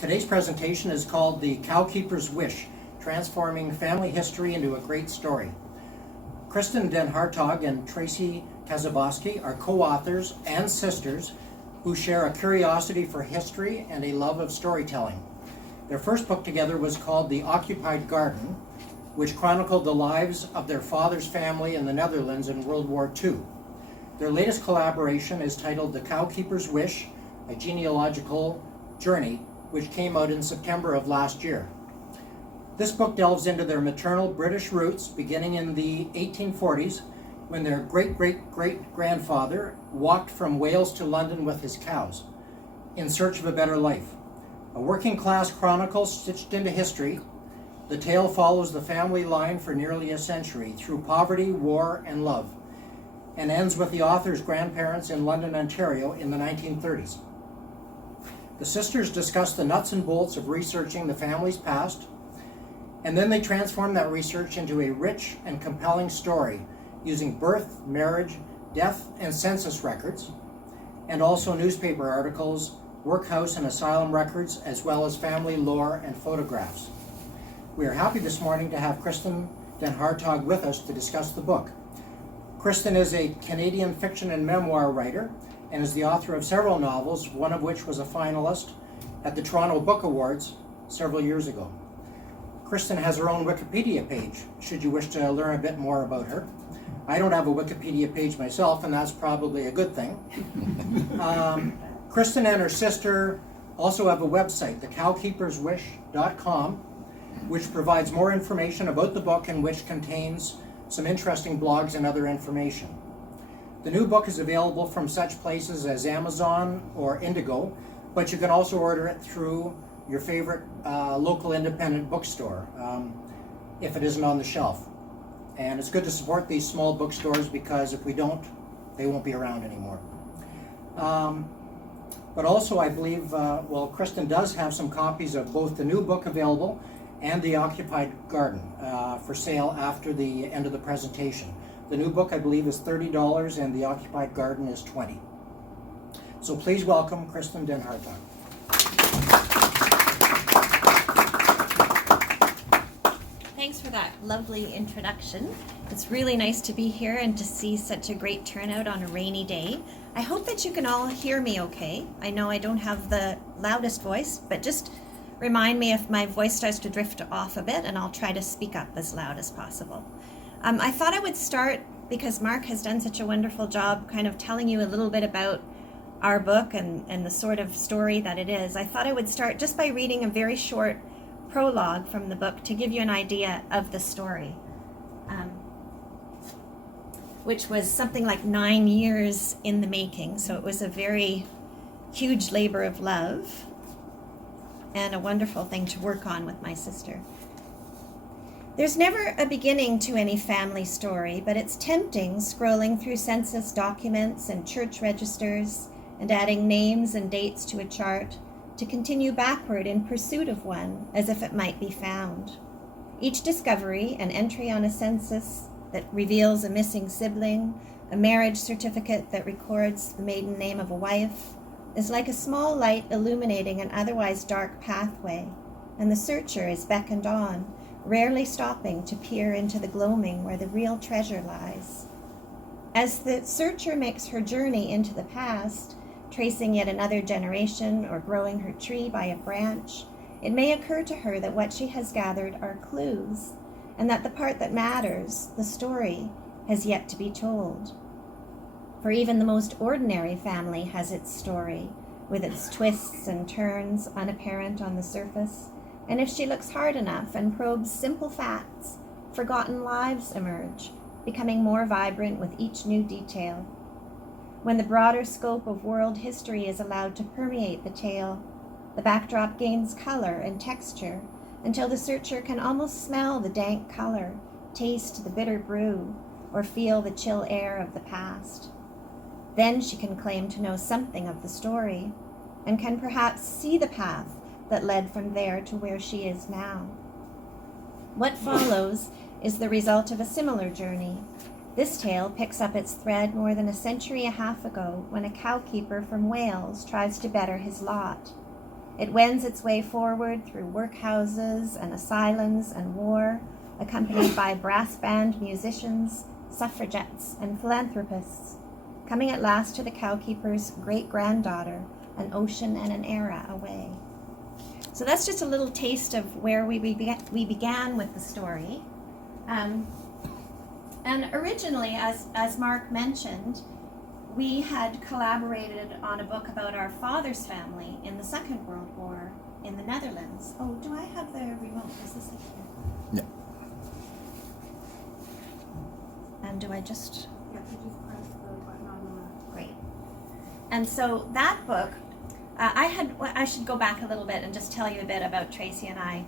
Today's presentation is called The Cowkeeper's Wish, Transforming Family History into a Great Story. Kristen Hartog and Tracy Kasaboski are co-authors and sisters who share a curiosity for history and a love of storytelling. Their first book together was called The Occupied Garden, which chronicled the lives of their father's family in the Netherlands in World War II. Their latest collaboration is titled The Cowkeeper's Wish, a Genealogical Journey, which came out in September of last year. This book delves into their maternal British roots beginning in the 1840s when their great-great-great-grandfather walked from Wales to London with his cows in search of a better life. A working-class chronicle stitched into history, the tale follows the family line for nearly a century through poverty, war, and love, and ends with the author's grandparents in London, Ontario in the 1930s. The sisters discuss the nuts and bolts of researching the family's past, and then they transform that research into a rich and compelling story using birth, marriage, death, and census records, and also newspaper articles, workhouse and asylum records, as well as family lore and photographs. We are happy this morning to have Kristen Hartog with us to discuss the book. Kristen is a Canadian fiction and memoir writer and is the author of several novels, one of which was a finalist at the Toronto Book Awards several years ago. Kristen has her own Wikipedia page, should you wish to learn a bit more about her. I don't have a Wikipedia page myself, and that's probably a good thing. Kristen and her sister also have a website, thecowkeeperswish.com, which provides more information about the book and which contains some interesting blogs and other information. The new book is available from such places as Amazon or Indigo, but you can also order it through your favorite local independent bookstore if it isn't on the shelf. And it's good to support these small bookstores because if we don't, they won't be around anymore. But also I believe, Kristen does have some copies of both the new book available and The Occupied Garden for sale after the end of the presentation. The new book, I believe, is $30 and The Occupied Garden is $20. So please welcome Kristen Hartog. Thanks for that lovely introduction. It's really nice to be here and to see such a great turnout on a rainy day. I hope that you can all hear me okay. I know I don't have the loudest voice, but just remind me if my voice starts to drift off a bit and I'll try to speak up as loud as possible. I thought I would start, because Mark has done such a wonderful job kind of telling you a little bit about our book and the sort of story that it is. I thought I would start just by reading a very short prologue from the book to give you an idea of the story, which was something like 9 years in the making. So it was a very huge labor of love and a wonderful thing to work on with my sister. There's never a beginning to any family story, but it's tempting scrolling through census documents and church registers and adding names and dates to a chart to continue backward in pursuit of one as if it might be found. Each discovery, an entry on a census that reveals a missing sibling, a marriage certificate that records the maiden name of a wife, is like a small light illuminating an otherwise dark pathway, and the searcher is beckoned on, rarely stopping to peer into the gloaming where the real treasure lies. As the searcher makes her journey into the past, tracing yet another generation or growing her tree by a branch, it may occur to her that what she has gathered are clues, and that the part that matters, the story, has yet to be told. For even the most ordinary family has its story, with its twists and turns unapparent on the surface, and if she looks hard enough and probes simple facts, forgotten lives emerge, becoming more vibrant with each new detail. When the broader scope of world history is allowed to permeate the tale, the backdrop gains color and texture until the searcher can almost smell the dank color, taste the bitter brew, or feel the chill air of the past. Then she can claim to know something of the story, and can perhaps see the path that led from there to where she is now. What follows is the result of a similar journey. This tale picks up its thread more than a century and a half ago when a cowkeeper from Wales tries to better his lot. It wends its way forward through workhouses and asylums and war, accompanied by brass band musicians, suffragettes, and philanthropists, coming at last to the Cowkeeper's great-granddaughter, an ocean and an era away. So that's just a little taste of where we began with the story. And originally, as Mark mentioned, we had collaborated on a book about our father's family in the Second World War in the Netherlands. Oh, do I have the remote? Is this it here? No. And do I just... Yeah, you just press the button on the left. Great. And so that book, I should go back a little bit and just tell you a bit about Tracy and I.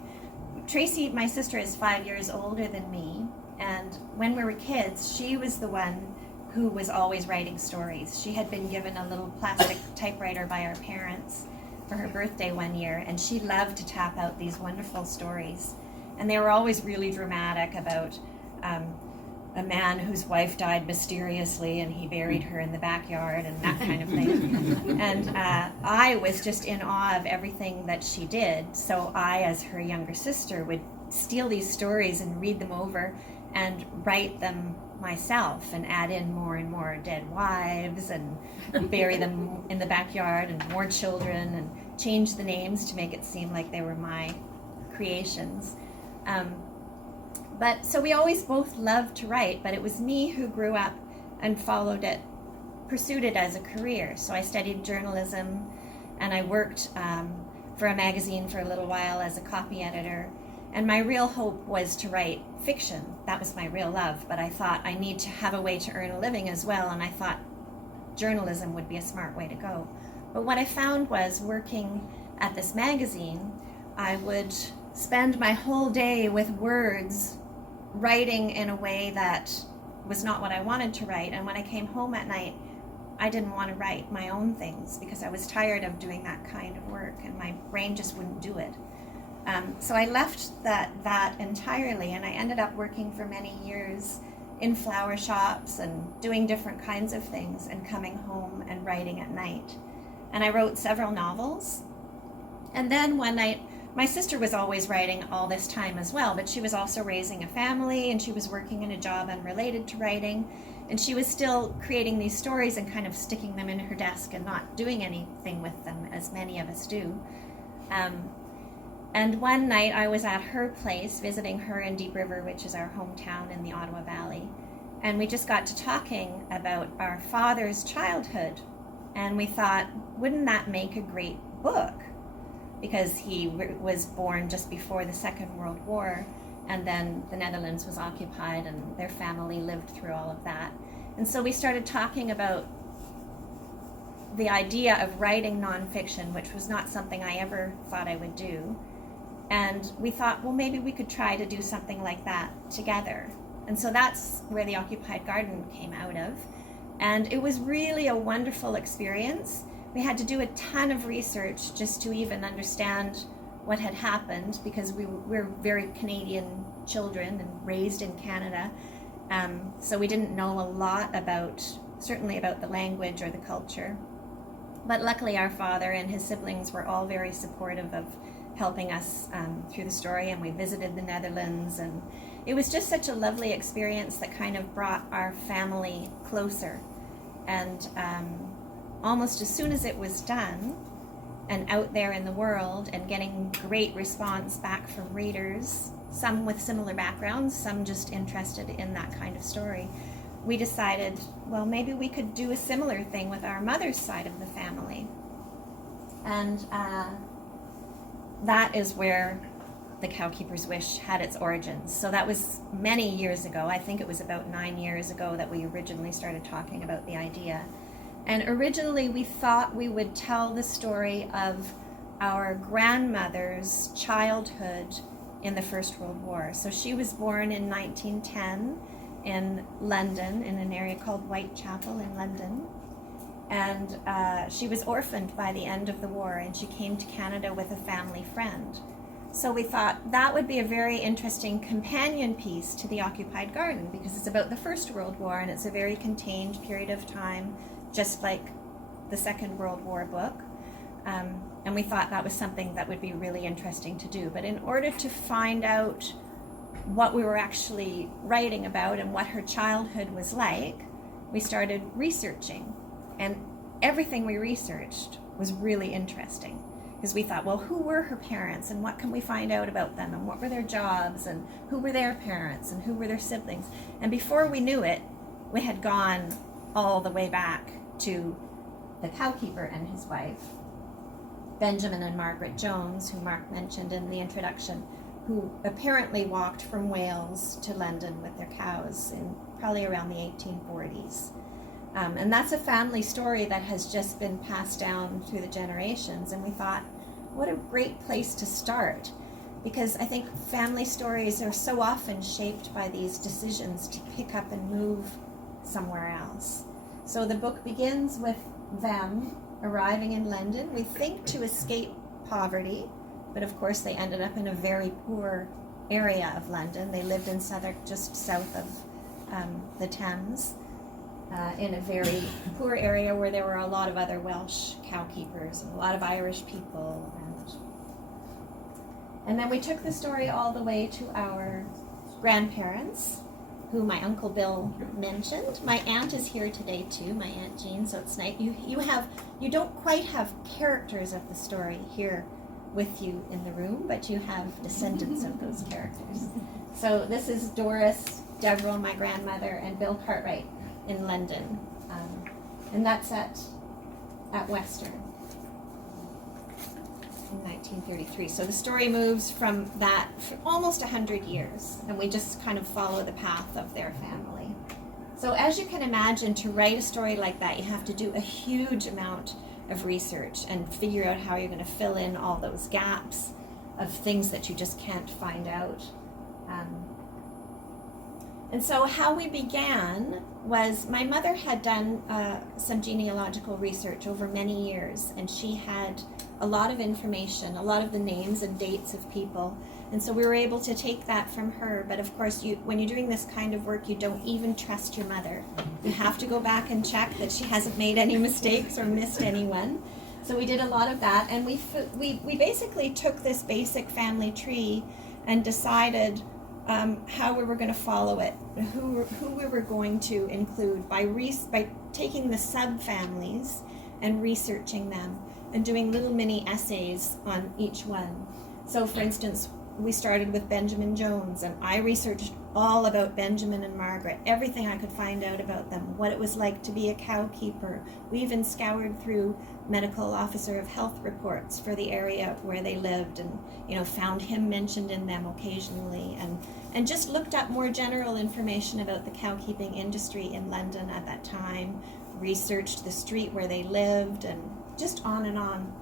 Tracy, my sister, is 5 years older than me, and when we were kids, she was the one who was always writing stories. She had been given a little plastic typewriter by our parents for her birthday one year, and she loved to tap out these wonderful stories. And they were always really dramatic about a man whose wife died mysteriously and he buried her in the backyard and that kind of thing. And I was just in awe of everything that she did. So I, as her younger sister, would steal these stories and read them over and write them myself and add in more and more dead wives and bury them in the backyard and more children and change the names to make it seem like they were my creations. But so we always both loved to write, but it was me who grew up and pursued it as a career. So I studied journalism, and I worked for a magazine for a little while as a copy editor. And my real hope was to write fiction. That was my real love, but I thought I need to have a way to earn a living as well, and I thought journalism would be a smart way to go. But what I found was, working at this magazine, I would spend my whole day with words, writing in a way that was not what I wanted to write. And when I came home at night, I didn't want to write my own things because I was tired of doing that kind of work, and my brain just wouldn't do it. So I left that entirely, and I ended up working for many years in flower shops and doing different kinds of things and coming home and writing at night. And I wrote several novels. And then one night, my sister was always writing all this time as well, but she was also raising a family, and she was working in a job unrelated to writing, and she was still creating these stories and kind of sticking them in her desk and not doing anything with them, as many of us do. And one night I was at her place visiting her in Deep River, which is our hometown in the Ottawa Valley, and we just got to talking about our father's childhood, and we thought, wouldn't that make a great book? Because he was born just before the Second World War, and then the Netherlands was occupied and their family lived through all of that. And so we started talking about the idea of writing nonfiction, which was not something I ever thought I would do. And we thought, well, maybe we could try to do something like that together. And so that's where the Occupied Garden came out of. And it was really a wonderful experience. We had to do a ton of research just to even understand what had happened, because we're very Canadian children and raised in Canada. So we didn't know a lot certainly about the language or the culture. But luckily our father and his siblings were all very supportive of helping us through the story, and we visited the Netherlands, and it was just such a lovely experience that kind of brought our family closer. And almost as soon as it was done and out there in the world and getting great response back from readers, some with similar backgrounds, some just interested in that kind of story, we decided, well, maybe we could do a similar thing with our mother's side of the family. And that is where the Cowkeeper's Wish had its origins. So that was many years ago. I think it was about 9 years ago that we originally started talking about the idea. And originally we thought we would tell the story of our grandmother's childhood in the First World War. So she was born in 1910 in London, in an area called Whitechapel in London. And she was orphaned by the end of the war, and she came to Canada with a family friend. So we thought that would be a very interesting companion piece to the Occupied Garden, because it's about the First World War, and it's a very contained period of time, just like the Second World War book. And we thought that was something that would be really interesting to do. But in order to find out what we were actually writing about and what her childhood was like, we started researching. And everything we researched was really interesting, because we thought, well, who were her parents and what can we find out about them and what were their jobs and who were their parents and who were their siblings. And before we knew it, we had gone all the way back to the Cowkeeper and his wife, Benjamin and Margaret Jones, who Mark mentioned in the introduction, who apparently walked from Wales to London with their cows in probably around the 1840s. And that's a family story that has just been passed down through the generations. And we thought, what a great place to start, because I think family stories are so often shaped by these decisions to pick up and move somewhere else. So the book begins with them arriving in London, we think to escape poverty, but of course they ended up in a very poor area of London. They lived in Southwark, just south of the Thames, in a very poor area where there were a lot of other Welsh cowkeepers and a lot of Irish people. And then we took the story all the way to our grandparents, who my Uncle Bill mentioned. My aunt is here today too, my Aunt Jean, so it's nice. You don't quite have characters of the story here with you in the room, but you have descendants of those characters. So this is Doris Deverell, my grandmother, and Bill Cartwright in London. And that's at Western in 1933. So the story moves from that for almost 100 years, and we just kind of follow the path of their family. So as you can imagine, to write a story like that, you have to do a huge amount of research and figure out how you're going to fill in all those gaps of things that you just can't find out. And so how we began was, my mother had done some genealogical research over many years, and she had a lot of information, a lot of the names and dates of people. And so we were able to take that from her. But of course, when you're doing this kind of work, you don't even trust your mother. You have to go back and check that she hasn't made any mistakes or missed anyone. So we did a lot of that, and we basically took this basic family tree and decided how we were going to follow it, who we were going to include by taking the subfamilies and researching them and doing little mini essays on each one. So for instance, we started with Benjamin Jones, and I researched all about Benjamin and Margaret, everything I could find out about them, what it was like to be a cowkeeper. We even scoured through medical officer of health reports for the area where they lived, and found him mentioned in them occasionally, and just looked up more general information about the cowkeeping industry in London at that time, researched the street where they lived, and just on and on.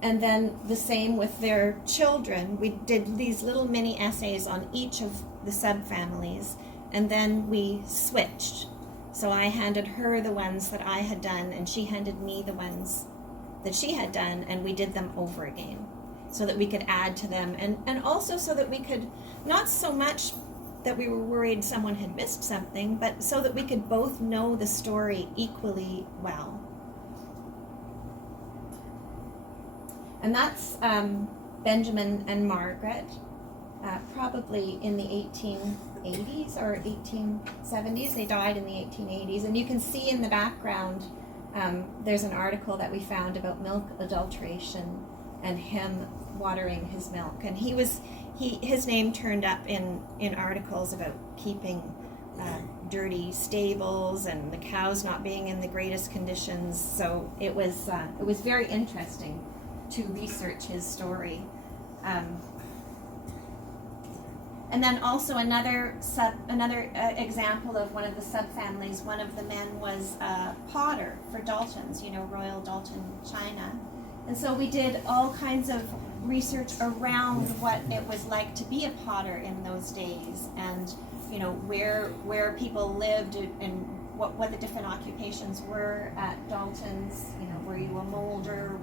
And then the same with their children. We did these little mini essays on each of the subfamilies, and then we switched. So I handed her the ones that I had done, and she handed me the ones that she had done, and we did them over again so that we could add to them, and also so that we could, not so much that we were worried someone had missed something, but so that we could both know the story equally well. And that's Benjamin and Margaret, probably in the 1880s or 1870s. They died in the 1880s. And you can see in the background, there's an article that we found about milk adulteration and him watering his milk. And his name turned up in articles about keeping dirty stables and the cows not being in the greatest conditions. So it was very interesting to research his story. And then also another example of one of the subfamilies, one of the men was a potter for Daltons, Royal Dalton China. And so we did all kinds of research around what it was like to be a potter in those days, and where people lived and what the different occupations were at Dalton's. Were you a molder?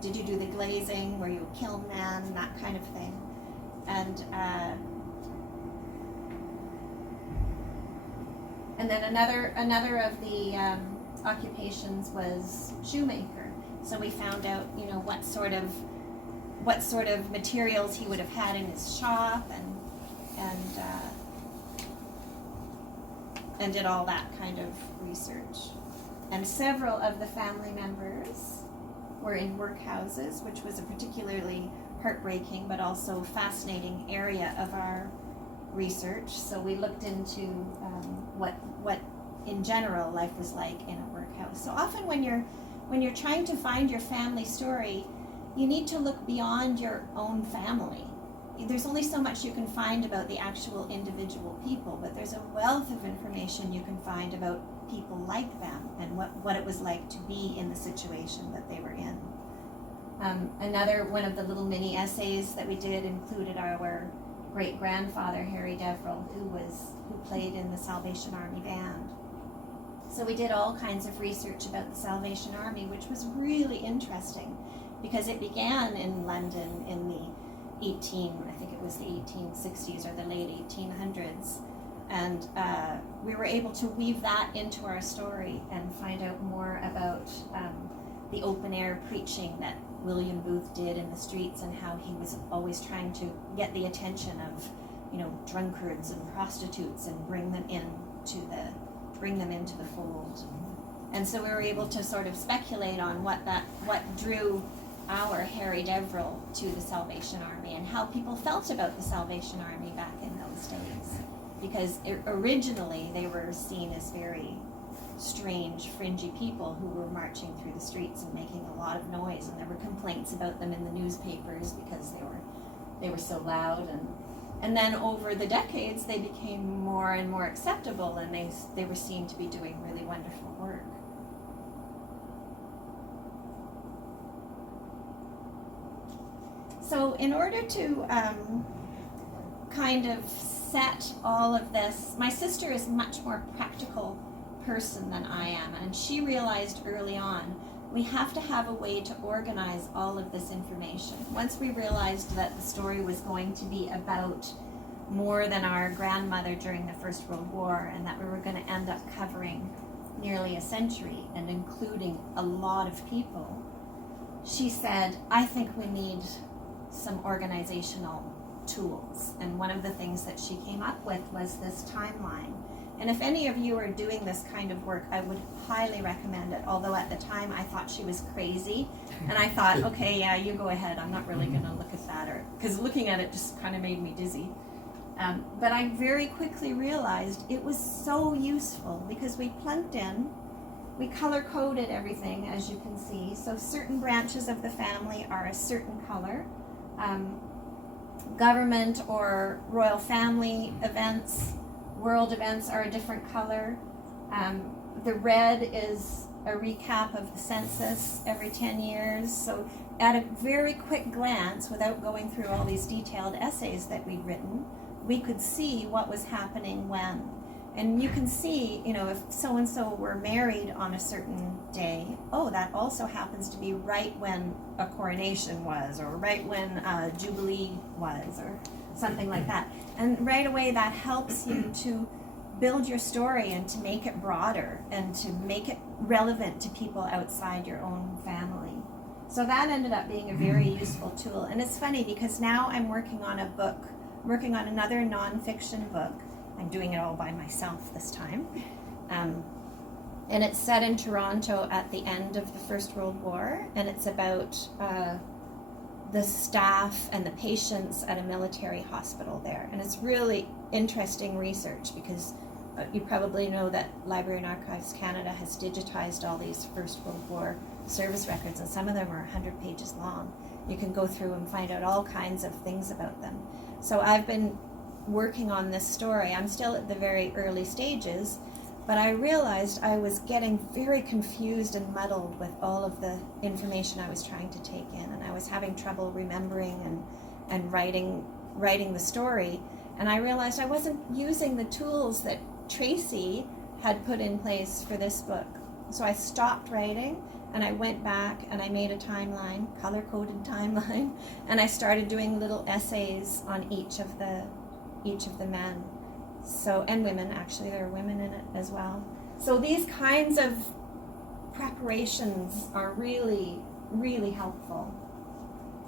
Did you do the glazing? Were you a kiln man? That kind of thing. And then another of the occupations was shoemaker. So we found out, what sort of materials he would have had in his shop, and did all that kind of research. And several of the family members were in workhouses, which was a particularly heartbreaking but also fascinating area of our research. So we looked into what in general life was like in a workhouse. So often when you're trying to find your family story, you need to look beyond your own family. There's only so much you can find about the actual individual people, but there's a wealth of information you can find about people like them and what it was like to be in the situation that they were in. Another one of the little mini essays that we did included our great-grandfather, Harry Deverell, who played in the Salvation Army band. So we did all kinds of research about the Salvation Army, which was really interesting because it began in London in the 1860s or the late 1800s. And we were able to weave that into our story and find out more about the open-air preaching that William Booth did in the streets and how he was always trying to get the attention of, drunkards and prostitutes and bring them into the fold. And so we were able to sort of speculate on what drew our Harry Deverell to the Salvation Army and how people felt about the Salvation Army back in those days. Because originally they were seen as very strange, fringy people who were marching through the streets and making a lot of noise, and there were complaints about them in the newspapers because they were so loud, and then over the decades they became more and more acceptable, and they were seen to be doing really wonderful work. So in order to kind of set all of this, my sister is a much more practical person than I am, and she realized early on we have to have a way to organize all of this information. Once we realized that the story was going to be about more than our grandmother during the First World War, and that we were going to end up covering nearly a century and including a lot of people, she said, I think we need some organizational tools. And one of the things that she came up with was this timeline. And if any of you are doing this kind of work, I would highly recommend it. Although at the time I thought she was crazy, and I thought, okay, yeah, you go ahead. I'm not really going to look at that, because looking at it just kind of made me dizzy. But I very quickly realized it was so useful because we plunked in, we color-coded everything, as you can see. So certain branches of the family are a certain color. Government or royal family events, world events are a different color. The red is a recap of the census every 10 years. So at a very quick glance, without going through all these detailed essays that we'd written, we could see what was happening when. And you can see, if so-and-so were married on a certain day, that also happens to be right when a coronation was, or right when a jubilee was, or something like that. And right away that helps you to build your story and to make it broader and to make it relevant to people outside your own family. So that ended up being a very useful tool. And it's funny because now I'm working on another nonfiction book. I'm doing it all by myself this time. And it's set in Toronto at the end of the First World War, and it's about the staff and the patients at a military hospital there. And it's really interesting research because you probably know that Library and Archives Canada has digitized all these First World War service records, and some of them are 100 pages long. You can go through and find out all kinds of things about them. So I've been working on this story. I'm still at the very early stages, but I realized I was getting very confused and muddled with all of the information I was trying to take in, and I was having trouble remembering and writing the story. And I realized I wasn't using the tools that Tracy had put in place for this book. So I stopped writing and I went back and I made a timeline, color-coded timeline, and I started doing little essays on each of the men. So, and women, actually, there are women in it as well. So these kinds of preparations are really, really helpful,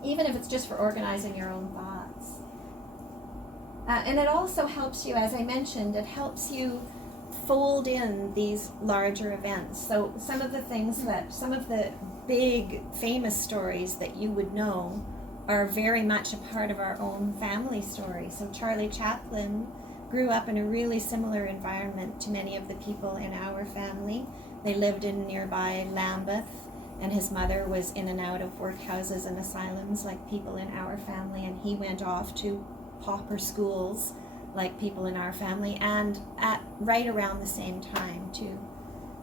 even if it's just for organizing your own thoughts. And it also helps you, as I mentioned, it helps you fold in these larger events. So some of the big famous stories that you would know are very much a part of our own family story. So Charlie Chaplin grew up in a really similar environment to many of the people in our family. They lived in nearby Lambeth, and his mother was in and out of workhouses and asylums like people in our family, and he went off to pauper schools like people in our family, and at right around the same time too.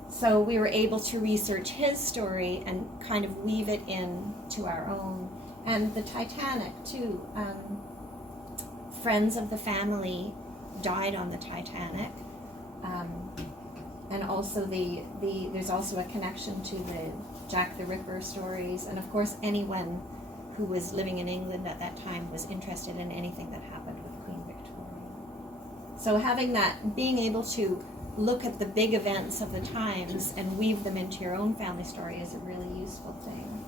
So we were able to research his story and kind of weave it in to our own. And the Titanic too. Friends of the family died on the Titanic, and also there's also a connection to the Jack the Ripper stories, and of course anyone who was living in England at that time was interested in anything that happened with Queen Victoria. So having that, being able to look at the big events of the times and weave them into your own family story is a really useful thing.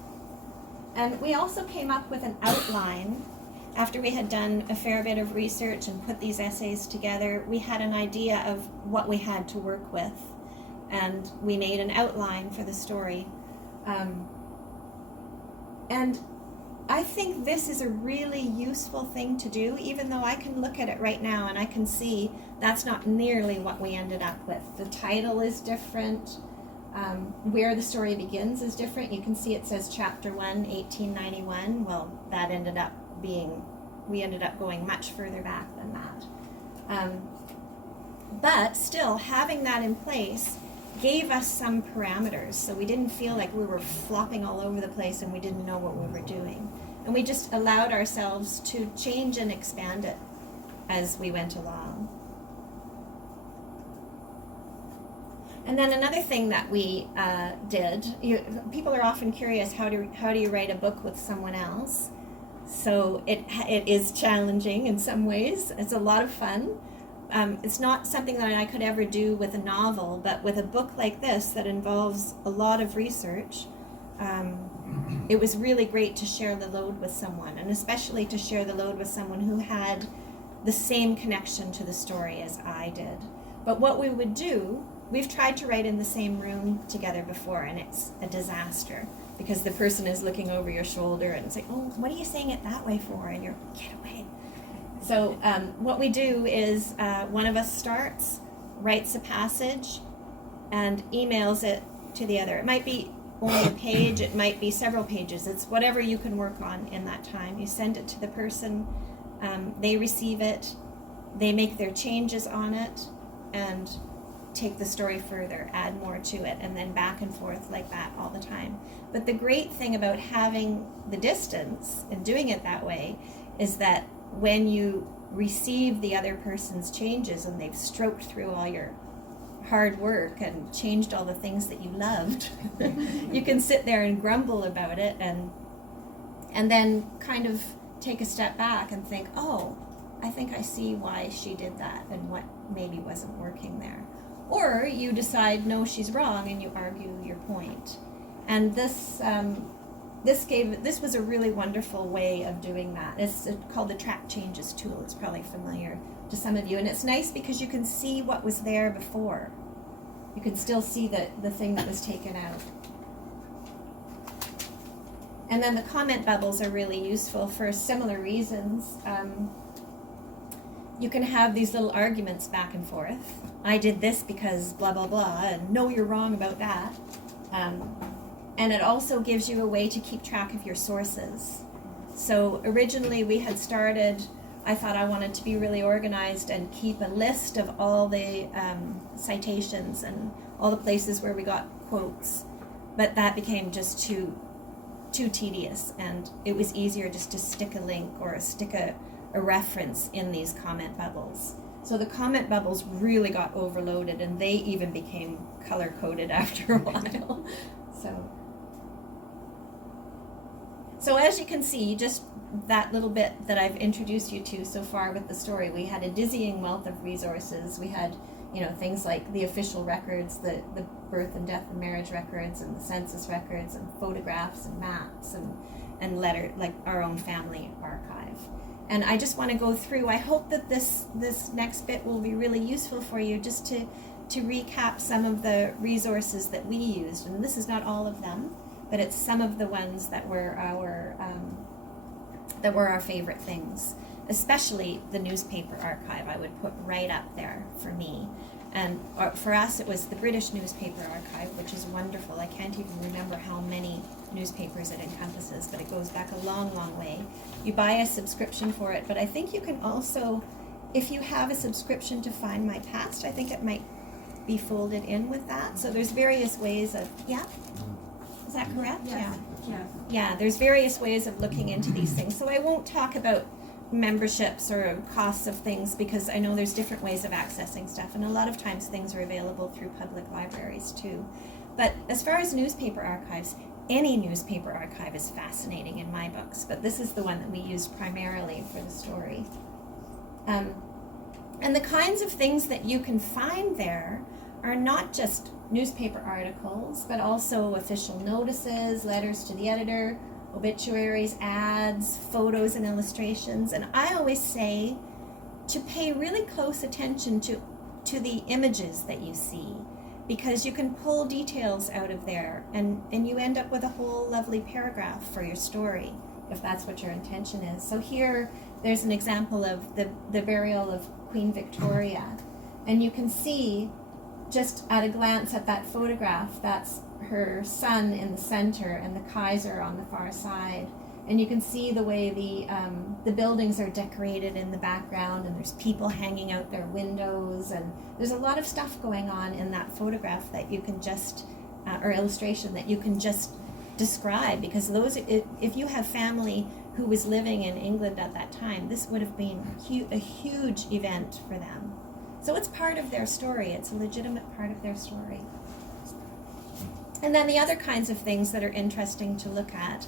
And we also came up with an outline. After we had done a fair bit of research and put these essays together, we had an idea of what we had to work with, and we made an outline for the story. And I think this is a really useful thing to do, even though I can look at it right now and I can see that's not nearly what we ended up with. The title is different. Where the story begins is different. You can see it says Chapter 1, 1891. Well, that ended up being, we ended up going much further back than that. But still, having that in place gave us some parameters, so we didn't feel like we were flopping all over the place and we didn't know what we were doing. And we just allowed ourselves to change and expand it as we went along. And then another thing that we did, people are often curious, how do you write a book with someone else? So it is challenging in some ways. It's a lot of fun. It's not something that I could ever do with a novel, but with a book like this that involves a lot of research, it was really great to share the load with someone, and especially to share the load with someone who had the same connection to the story as I did. But what we would do, we've tried to write in the same room together before, and it's a disaster, because the person is looking over your shoulder and it's like, oh, what are you saying it that way for? And you're, get away. So what we do is one of us starts, writes a passage, and emails it to the other. It might be only a page, it might be several pages. It's whatever you can work on in that time. You send it to the person, they receive it, they make their changes on it, and take the story further, add more to it, and then back and forth like that all the time. But the great thing about having the distance and doing it that way is that when you receive the other person's changes and they've stroked through all your hard work and changed all the things that you loved, you can sit there and grumble about it and then kind of take a step back and think, oh, I think I see why she did that and what maybe wasn't working there. Or you decide, no, she's wrong, and you argue your point. And this was a really wonderful way of doing that. It's called the track changes tool. It's probably familiar to some of you. And it's nice because you can see what was there before. You can still see the thing that was taken out. And then the comment bubbles are really useful for similar reasons. You can have these little arguments back and forth. I did this because blah, blah, blah, and no, you're wrong about that. And it also gives you a way to keep track of your sources. So originally we had started, I thought I wanted to be really organized and keep a list of all the citations and all the places where we got quotes. But that became just too tedious, and it was easier just to stick a link or stick a reference in these comment bubbles. So the comment bubbles really got overloaded, and they even became color-coded after a while. So as you can see, just that little bit that I've introduced you to so far with the story, we had a dizzying wealth of resources. We had you know, things like the official records, the birth and death and marriage records, and the census records, and photographs and maps, and letter, like our own family archive. And I just want to go through, I hope that this next bit will be really useful for you, just to recap some of the resources that we used. And this is not all of them, but it's some of the ones that were our favorite things. Especially the newspaper archive, I would put right up there for me. And for us, it was the British Newspaper Archive, which is wonderful. I can't even remember how many newspapers it encompasses, but it goes back a long, long way. You buy a subscription for it, but I think you can also, if you have a subscription to Find My Past, I think it might be folded in with that. So there's various ways of, yeah? Is that correct? Yes. Yeah. Yes. Yeah, there's various ways of looking into these things. So I won't talk about memberships or costs of things, because I know there's different ways of accessing stuff, and a lot of times things are available through public libraries too. But as far as newspaper archives, any newspaper archive is fascinating in my books, but this is the one that we used primarily for the story. And the kinds of things that you can find there are not just newspaper articles, but also official notices, letters to the editor, obituaries, ads, photos and illustrations. And I always say to pay really close attention to the images that you see, because you can pull details out of there, and you end up with a whole lovely paragraph for your story, if that's what your intention is. So here there's an example of the burial of Queen Victoria, and you can see just at a glance at that photograph, that's her son in the center and the Kaiser on the far side. And you can see the way the buildings are decorated in the background, and there's people hanging out their windows, and there's a lot of stuff going on in that photograph that you can just, or illustration that you can just describe, because those, if you have family who was living in England at that time, this would have been a huge event for them. So it's part of their story. It's a legitimate part of their story. And then the other kinds of things that are interesting to look at.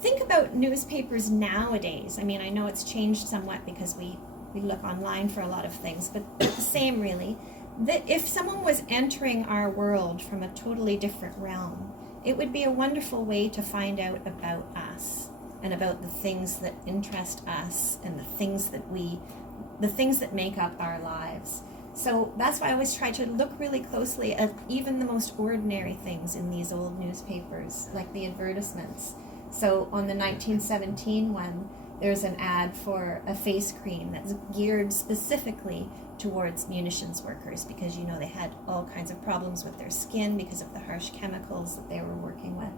Think about newspapers nowadays. I mean, I know it's changed somewhat because we look online for a lot of things, but the same really. That if someone was entering our world from a totally different realm, it would be a wonderful way to find out about us and about the things that interest us and the things that make up our lives. So that's why I always try to look really closely at even the most ordinary things in these old newspapers, like the advertisements. So on the 1917 one, there's an ad for a face cream that's geared specifically towards munitions workers, because you know they had all kinds of problems with their skin because of the harsh chemicals that they were working with.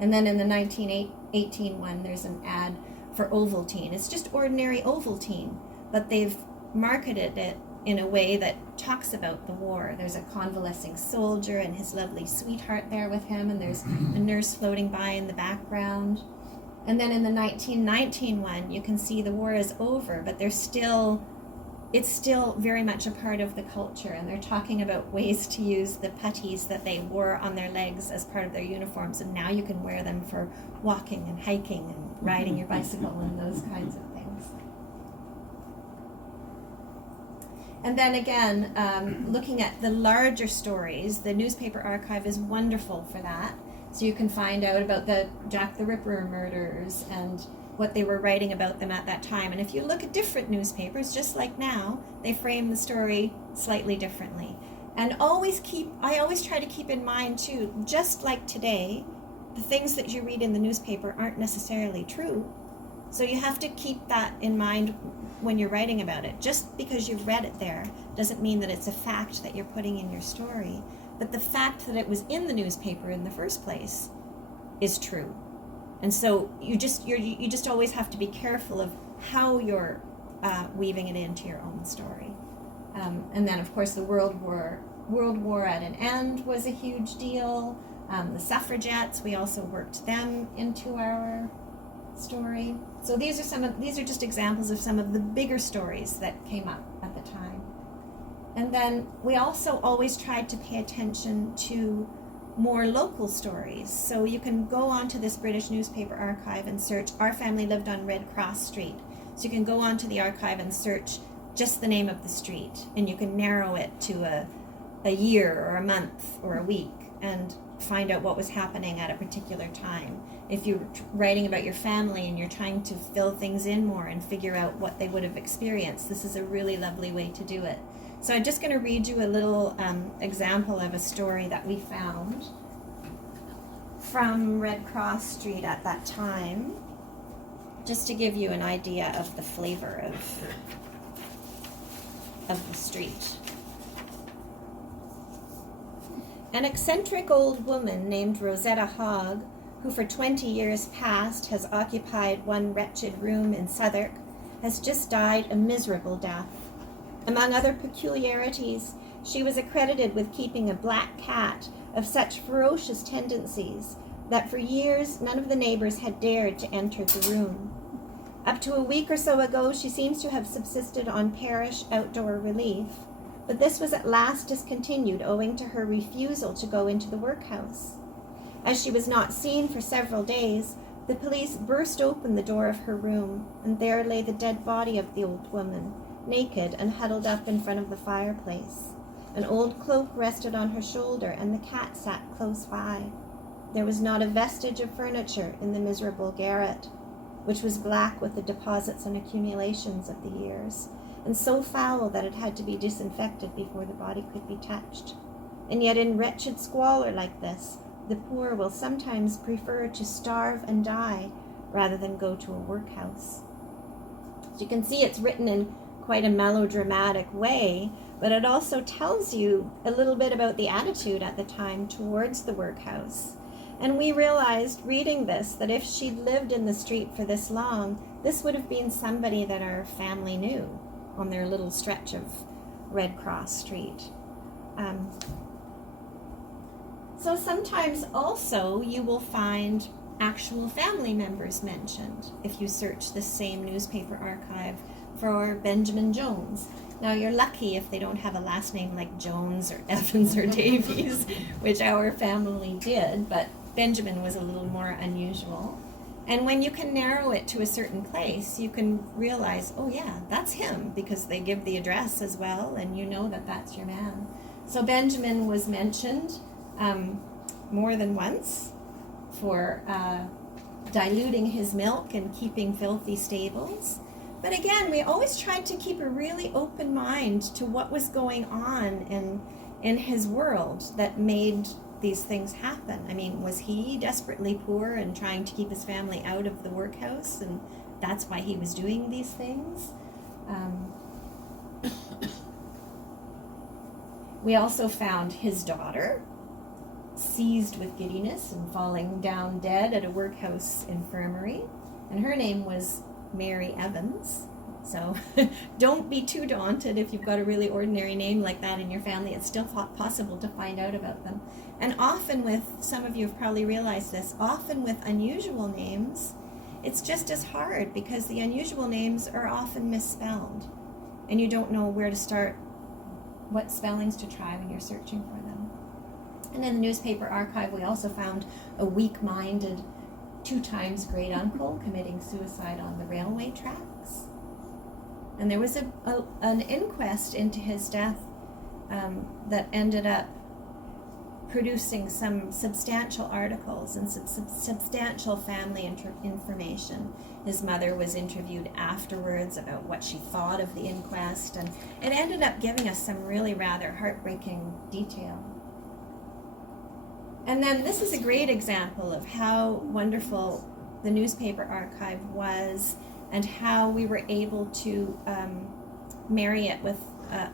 And then in the 1918 one, there's an ad for Ovaltine. It's just ordinary Ovaltine, but they've marketed it in a way that talks about the war. There's a convalescing soldier and his lovely sweetheart there with him, and there's a nurse floating by in the background. And then in the 1919 one, you can see the war is over, but it's still very much a part of the culture, and they're talking about ways to use the puttees that they wore on their legs as part of their uniforms, and now you can wear them for walking and hiking and riding your bicycle and those kinds of things. And then again, looking at the larger stories, the newspaper archive is wonderful for that. So you can find out about the Jack the Ripper murders and what they were writing about them at that time. And if you look at different newspapers, just like now, they frame the story slightly differently. And I always try to keep in mind too, just like today, the things that you read in the newspaper aren't necessarily true. So you have to keep that in mind when you're writing about it. Just because you've read it there doesn't mean that it's a fact that you're putting in your story. But the fact that it was in the newspaper in the first place is true. And so you just always have to be careful of how you're weaving it into your own story. And then, of course, the World War at an end was a huge deal. The suffragettes, we also worked them into our story. So these are just examples of some of the bigger stories that came up at the time. And then we also always tried to pay attention to more local stories. So you can go onto this British newspaper archive and search, our family lived on Red Cross Street. So you can go onto the archive and search just the name of the street, and you can narrow it to a year or a month or a week and find out what was happening at a particular time. If you're writing about your family and you're trying to fill things in more and figure out what they would have experienced, this is a really lovely way to do it. So I'm just going to read you a little example of a story that we found from Red Cross Street at that time, just to give you an idea of the flavor of the street. An eccentric old woman named Rosetta Hogg, who for 20 years past has occupied one wretched room in Southwark, has just died a miserable death. Among other peculiarities, she was accredited with keeping a black cat of such ferocious tendencies that for years none of the neighbors had dared to enter the room. Up to a week or so ago, she seems to have subsisted on parish outdoor relief, but this was at last discontinued owing to her refusal to go into the workhouse. As she was not seen for several days, the police burst open the door of her room, and there lay the dead body of the old woman, naked and huddled up in front of the fireplace. An old cloak rested on her shoulder, and the cat sat close by. There was not a vestige of furniture in the miserable garret, which was black with the deposits and accumulations of the years, and so foul that it had to be disinfected before the body could be touched. And yet in wretched squalor like this, the poor will sometimes prefer to starve and die rather than go to a workhouse. As you can see, it's written in quite a melodramatic way, but it also tells you a little bit about the attitude at the time towards the workhouse. And we realized reading this that if she'd lived in the street for this long, this would have been somebody that our family knew on their little stretch of Red Cross Street. So sometimes also you will find actual family members mentioned if you search the same newspaper archive for Benjamin Jones. Now you're lucky if they don't have a last name like Jones or Evans or Davies, which our family did, but Benjamin was a little more unusual. And when you can narrow it to a certain place, you can realize, oh yeah, that's him, because they give the address as well, and you know that that's your man. So Benjamin was mentioned more than once for diluting his milk and keeping filthy stables. But again, we always tried to keep a really open mind to what was going on in his world that made these things happen. I mean, was he desperately poor and trying to keep his family out of the workhouse, and that's why he was doing these things? We also found his daughter seized with giddiness and falling down dead at a workhouse infirmary, and her name was Mary Evans. So don't be too daunted if you've got a really ordinary name like that in your family. It's still possible to find out about them. And often with, some of you have probably realized this, often with unusual names, it's just as hard because the unusual names are often misspelled and you don't know where to start, what spellings to try when you're searching for them. And in the newspaper archive, we also found a weak-minded 2 times great uncle committing suicide on the railway tracks. And there was an inquest into his death that ended up producing some substantial articles and substantial family information. His mother was interviewed afterwards about what she thought of the inquest, and it ended up giving us some really rather heartbreaking detail. And then this is a great example of how wonderful the newspaper archive was and how we were able to marry it with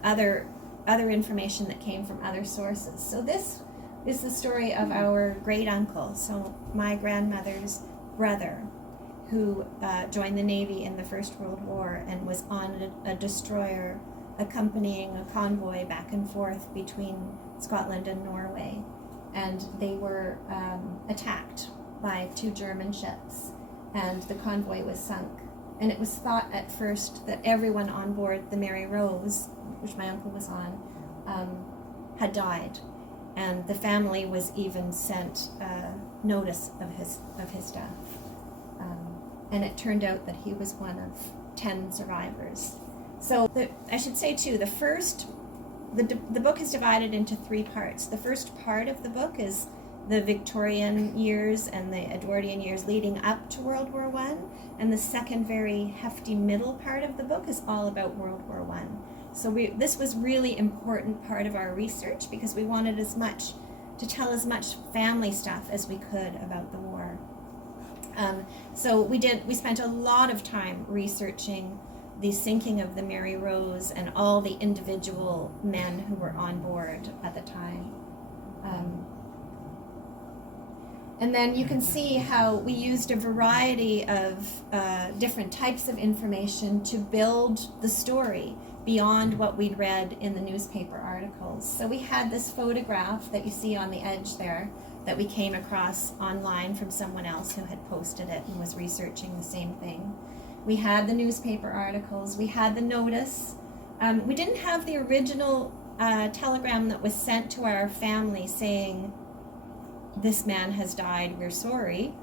other information that came from other sources. So this is the story of our great uncle, so my grandmother's brother, who joined the Navy in the First World War and was on a destroyer accompanying a convoy back and forth between Scotland and Norway. And they were attacked by 2 German ships, and the convoy was sunk. And it was thought at first that everyone on board the Mary Rose, which my uncle was on, had died. And the family was even sent notice of his death. And it turned out that he was one of 10 survivors. So I should say too, the book is divided into 3 parts. The first part of the book is the Victorian years and the Edwardian years leading up to World War I, and the second very hefty middle part of the book is all about World War I. So this was really important part of our research because we wanted to tell as much family stuff as we could about the war. So we spent a lot of time researching the sinking of the Mary Rose and all the individual men who were on board at the time. And then you can see how we used a variety of different types of information to build the story beyond what we'd read in the newspaper articles. So we had this photograph that you see on the edge there that we came across online from someone else who had posted it and was researching the same thing. We had the newspaper articles, we had the notice. We didn't have the original telegram that was sent to our family saying, "This man has died, we're sorry,"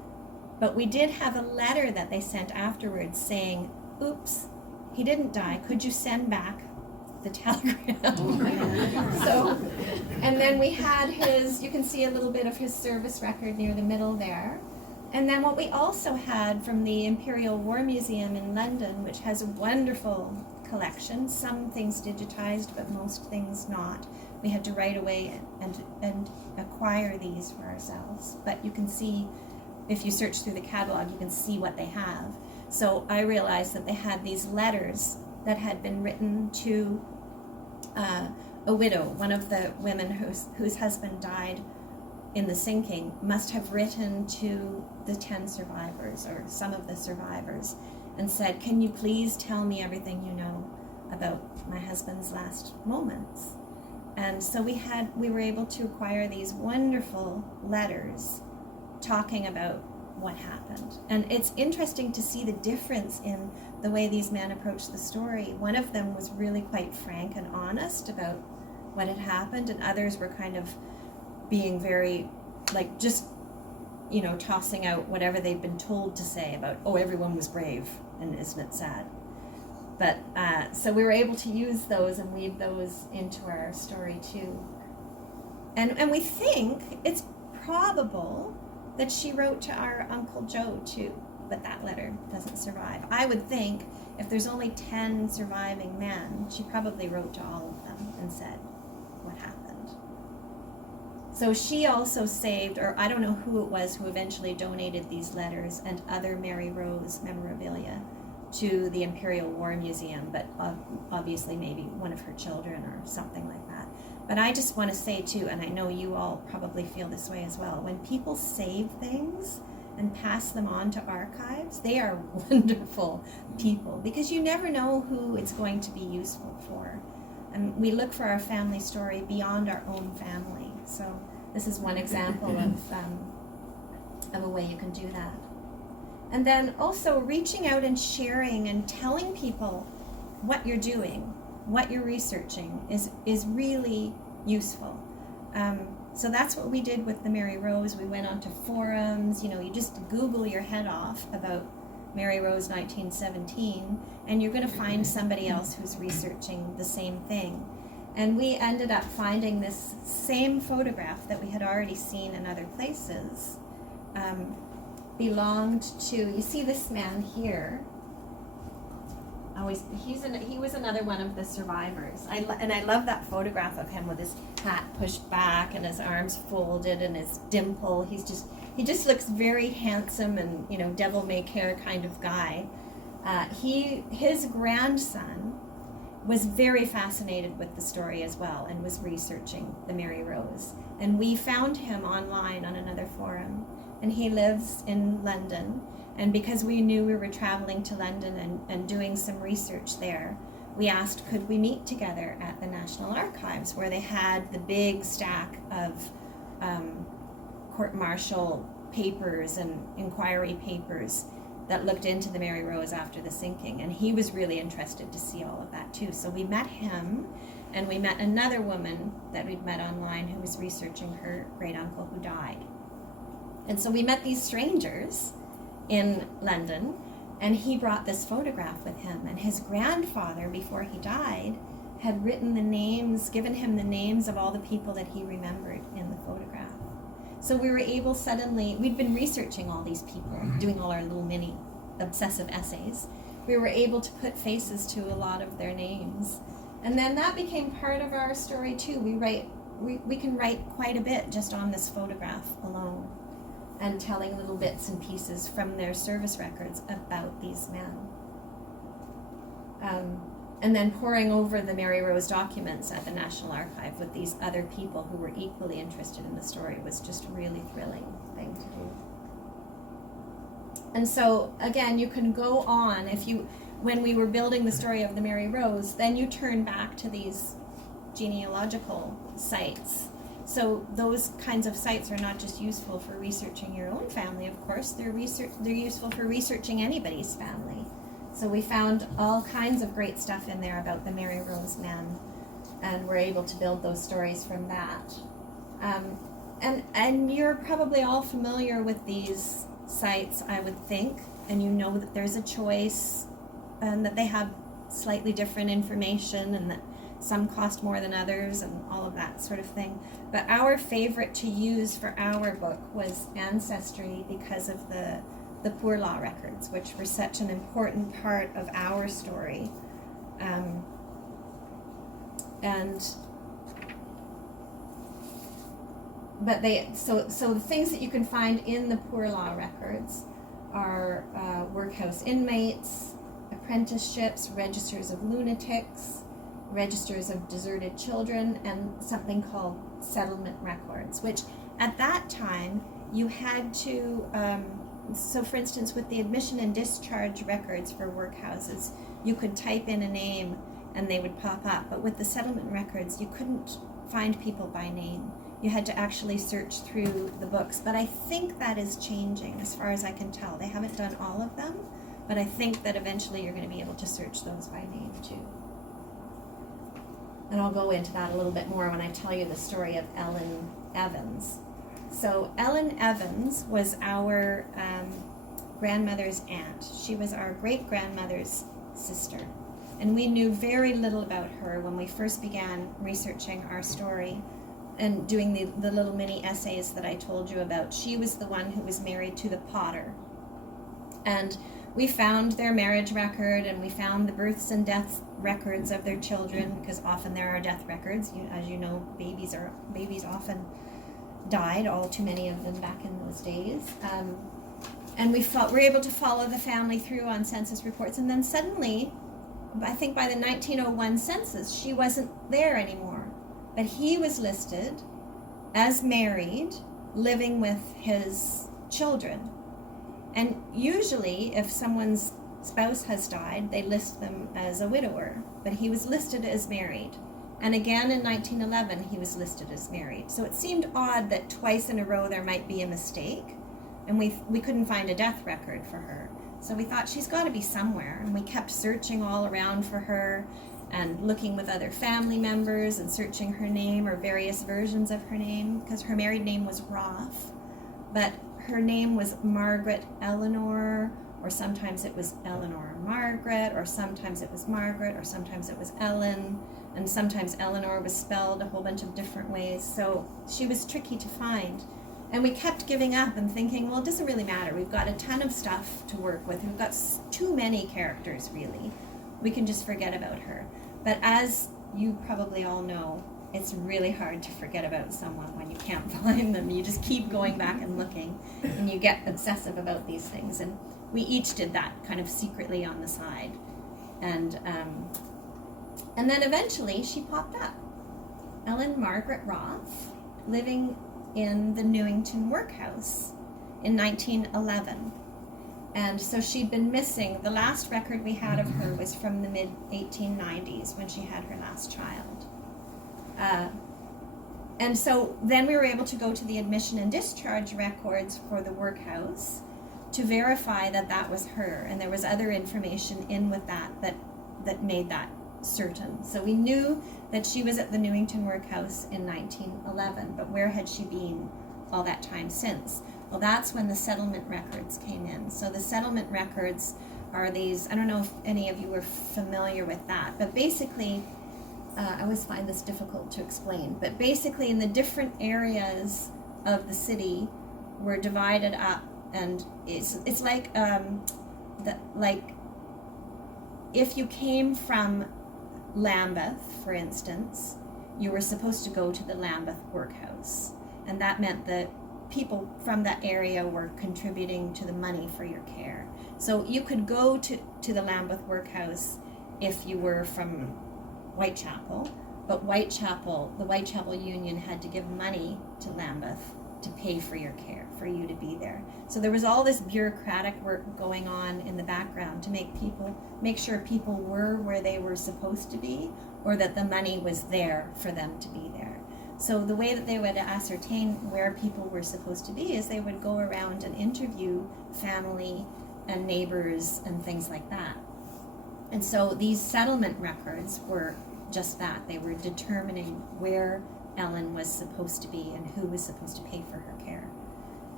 but we did have a letter that they sent afterwards saying, "Oops, he didn't die, could you send back the telegram?" So, and then we had you can see a little bit of his service record near the middle there. And then what we also had from the Imperial War Museum in London, which has a wonderful collection, some things digitized, but most things not. We had to write away and acquire these for ourselves. But you can see, if you search through the catalog, you can see what they have. So I realized that they had these letters that had been written to a widow. One of the women whose husband died in the sinking must have written to the 10 survivors or some of the survivors and said, "Can you please tell me everything you know about my husband's last moments?" And so we were able to acquire these wonderful letters talking about what happened. And it's interesting to see the difference in the way these men approached the story. One of them was really quite frank and honest about what had happened, and others were kind of being very, like, just, tossing out whatever they'd been told to say about, "Oh, everyone was brave, and isn't it sad?" But, so we were able to use those and weave those into our story too. And we think it's probable that she wrote to our Uncle Joe too, but that letter doesn't survive. I would think if there's only 10 surviving men, she probably wrote to all of them and said what happened. So she also saved, or I don't know who it was who eventually donated these letters and other Mary Rose memorabilia to the Imperial War Museum, but obviously maybe one of her children or something like that. But I just want to say too, and I know you all probably feel this way as well, when people save things and pass them on to archives, they are wonderful people because you never know who it's going to be useful for. And we look for our family story beyond our own family. So this is one example of a way you can do that. And then also reaching out and sharing and telling people what you're doing, what you're researching is really useful. So that's what we did with the Mary Rose. We went onto forums, you just Google your head off about Mary Rose 1917, and you're going to find somebody else who's researching the same thing. And we ended up finding this same photograph that we had already seen in other places belonged to, you see this man here. He was another one of the survivors. I love that photograph of him with his hat pushed back and his arms folded and his dimple. He just looks very handsome and devil-may-care kind of guy. His grandson was very fascinated with the story as well and was researching the Mary Rose. And we found him online on another forum, and he lives in London. And because we knew we were traveling to London and doing some research there, we asked, could we meet together at the National Archives, where they had the big stack of court-martial papers and inquiry papers that looked into the Mary Rose after the sinking. And he was really interested to see all of that too. So we met him, and we met another woman that we'd met online who was researching her great-uncle who died. And so we met these strangers in London, And he brought this photograph with him, and his grandfather, before he died, had written the names, given him the names of all the people that he remembered in the photograph. So we were able suddenly, we'd been researching all these people, doing all our little mini obsessive essays. We were able to put faces to a lot of their names. And then that became part of our story too. We can write quite a bit just on this photograph alone, and telling little bits and pieces from their service records about these men. And then poring over the Mary Rose documents at the National Archive with these other people who were equally interested in the story was just a really thrilling thing to do. And so, again, you can go on, when we were building the story of the Mary Rose, then you turn back to these genealogical sites. So those kinds of sites are not just useful for researching your own family, of course, they're useful for researching anybody's family. So we found all kinds of great stuff in there about the Mary Rose men, and we're able to build those stories from that. And you're probably all familiar with these sites, I would think, and you know that there's a choice, and that they have slightly different information, and that some cost more than others, and all of that sort of thing. But our favorite to use for our book was Ancestry, because of the poor law records, which were such an important part of our story. So the things that you can find in the poor law records are workhouse inmates, apprenticeships, registers of lunatics, registers of deserted children, and something called settlement records, which at that time you had to, so for instance with the admission and discharge records for workhouses, you could type in a name and they would pop up, but with the settlement records you couldn't find people by name. You had to actually search through the books, but I think that is changing as far as I can tell. They haven't done all of them, but I think that eventually you're going to be able to search those by name too. And I'll go into that a little bit more when I tell you the story of Ellen Evans. So Ellen Evans was our grandmother's aunt. She was our great-grandmother's sister. And we knew very little about her when we first began researching our story and doing the little mini essays that I told you about. She was the one who was married to the potter. And we found their marriage record, and we found the births and deaths records of their children, because often there are death records. As you know, babies often died, all too many of them back in those days. And we were able to follow the family through on census reports, and then suddenly, I think by the 1901 census, she wasn't there anymore. But he was listed as married, living with his children. And usually, if someone's spouse has died, they list them as a widower. But he was listed as married. And again in 1911, he was listed as married. So it seemed odd that twice in a row there might be a mistake. And we couldn't find a death record for her. So we thought, she's got to be somewhere. And we kept searching all around for her, and looking with other family members and searching her name, or various versions of her name, because her married name was Roth, but her name was Margaret Eleanor, or sometimes it was Eleanor Margaret, or sometimes it was Margaret, or sometimes it was Ellen, and sometimes Eleanor was spelled a whole bunch of different ways. So she was tricky to find. And we kept giving up and thinking, well, it doesn't really matter. We've got a ton of stuff to work with. We've got too many characters, really. We can just forget about her. But as you probably all know, it's really hard to forget about someone when you can't find them. You just keep going back and looking, and you get obsessive about these things. And we each did that kind of secretly on the side. And then eventually she popped up. Ellen Margaret Roth, living in the Newington workhouse in 1911. And so she'd been missing. The last record we had of her was from the mid-1890s, when she had her last child. And so then we were able to go to the admission and discharge records for the workhouse to verify that that was her. And there was other information in with that made that certain. So we knew that she was at the Newington workhouse in 1911, but where had she been all that time since? Well, that's when the settlement records came in. So the settlement records are these, I don't know if any of you were familiar with that, but basically, I always find this difficult to explain, but basically in the different areas of the city were divided up, and it's like, if you came from Lambeth, for instance, you were supposed to go to the Lambeth workhouse, and that meant that people from that area were contributing to the money for your care. So you could go to the Lambeth workhouse if you were from Whitechapel, but the Whitechapel Union had to give money to Lambeth to pay for your care, for you to be there. So there was all this bureaucratic work going on in the background to make sure people were where they were supposed to be, or that the money was there for them to be there. So the way that they would ascertain where people were supposed to be is they would go around and interview family and neighbors and things like that. And so these settlement records were just that. They were determining where Ellen was supposed to be and who was supposed to pay for her care.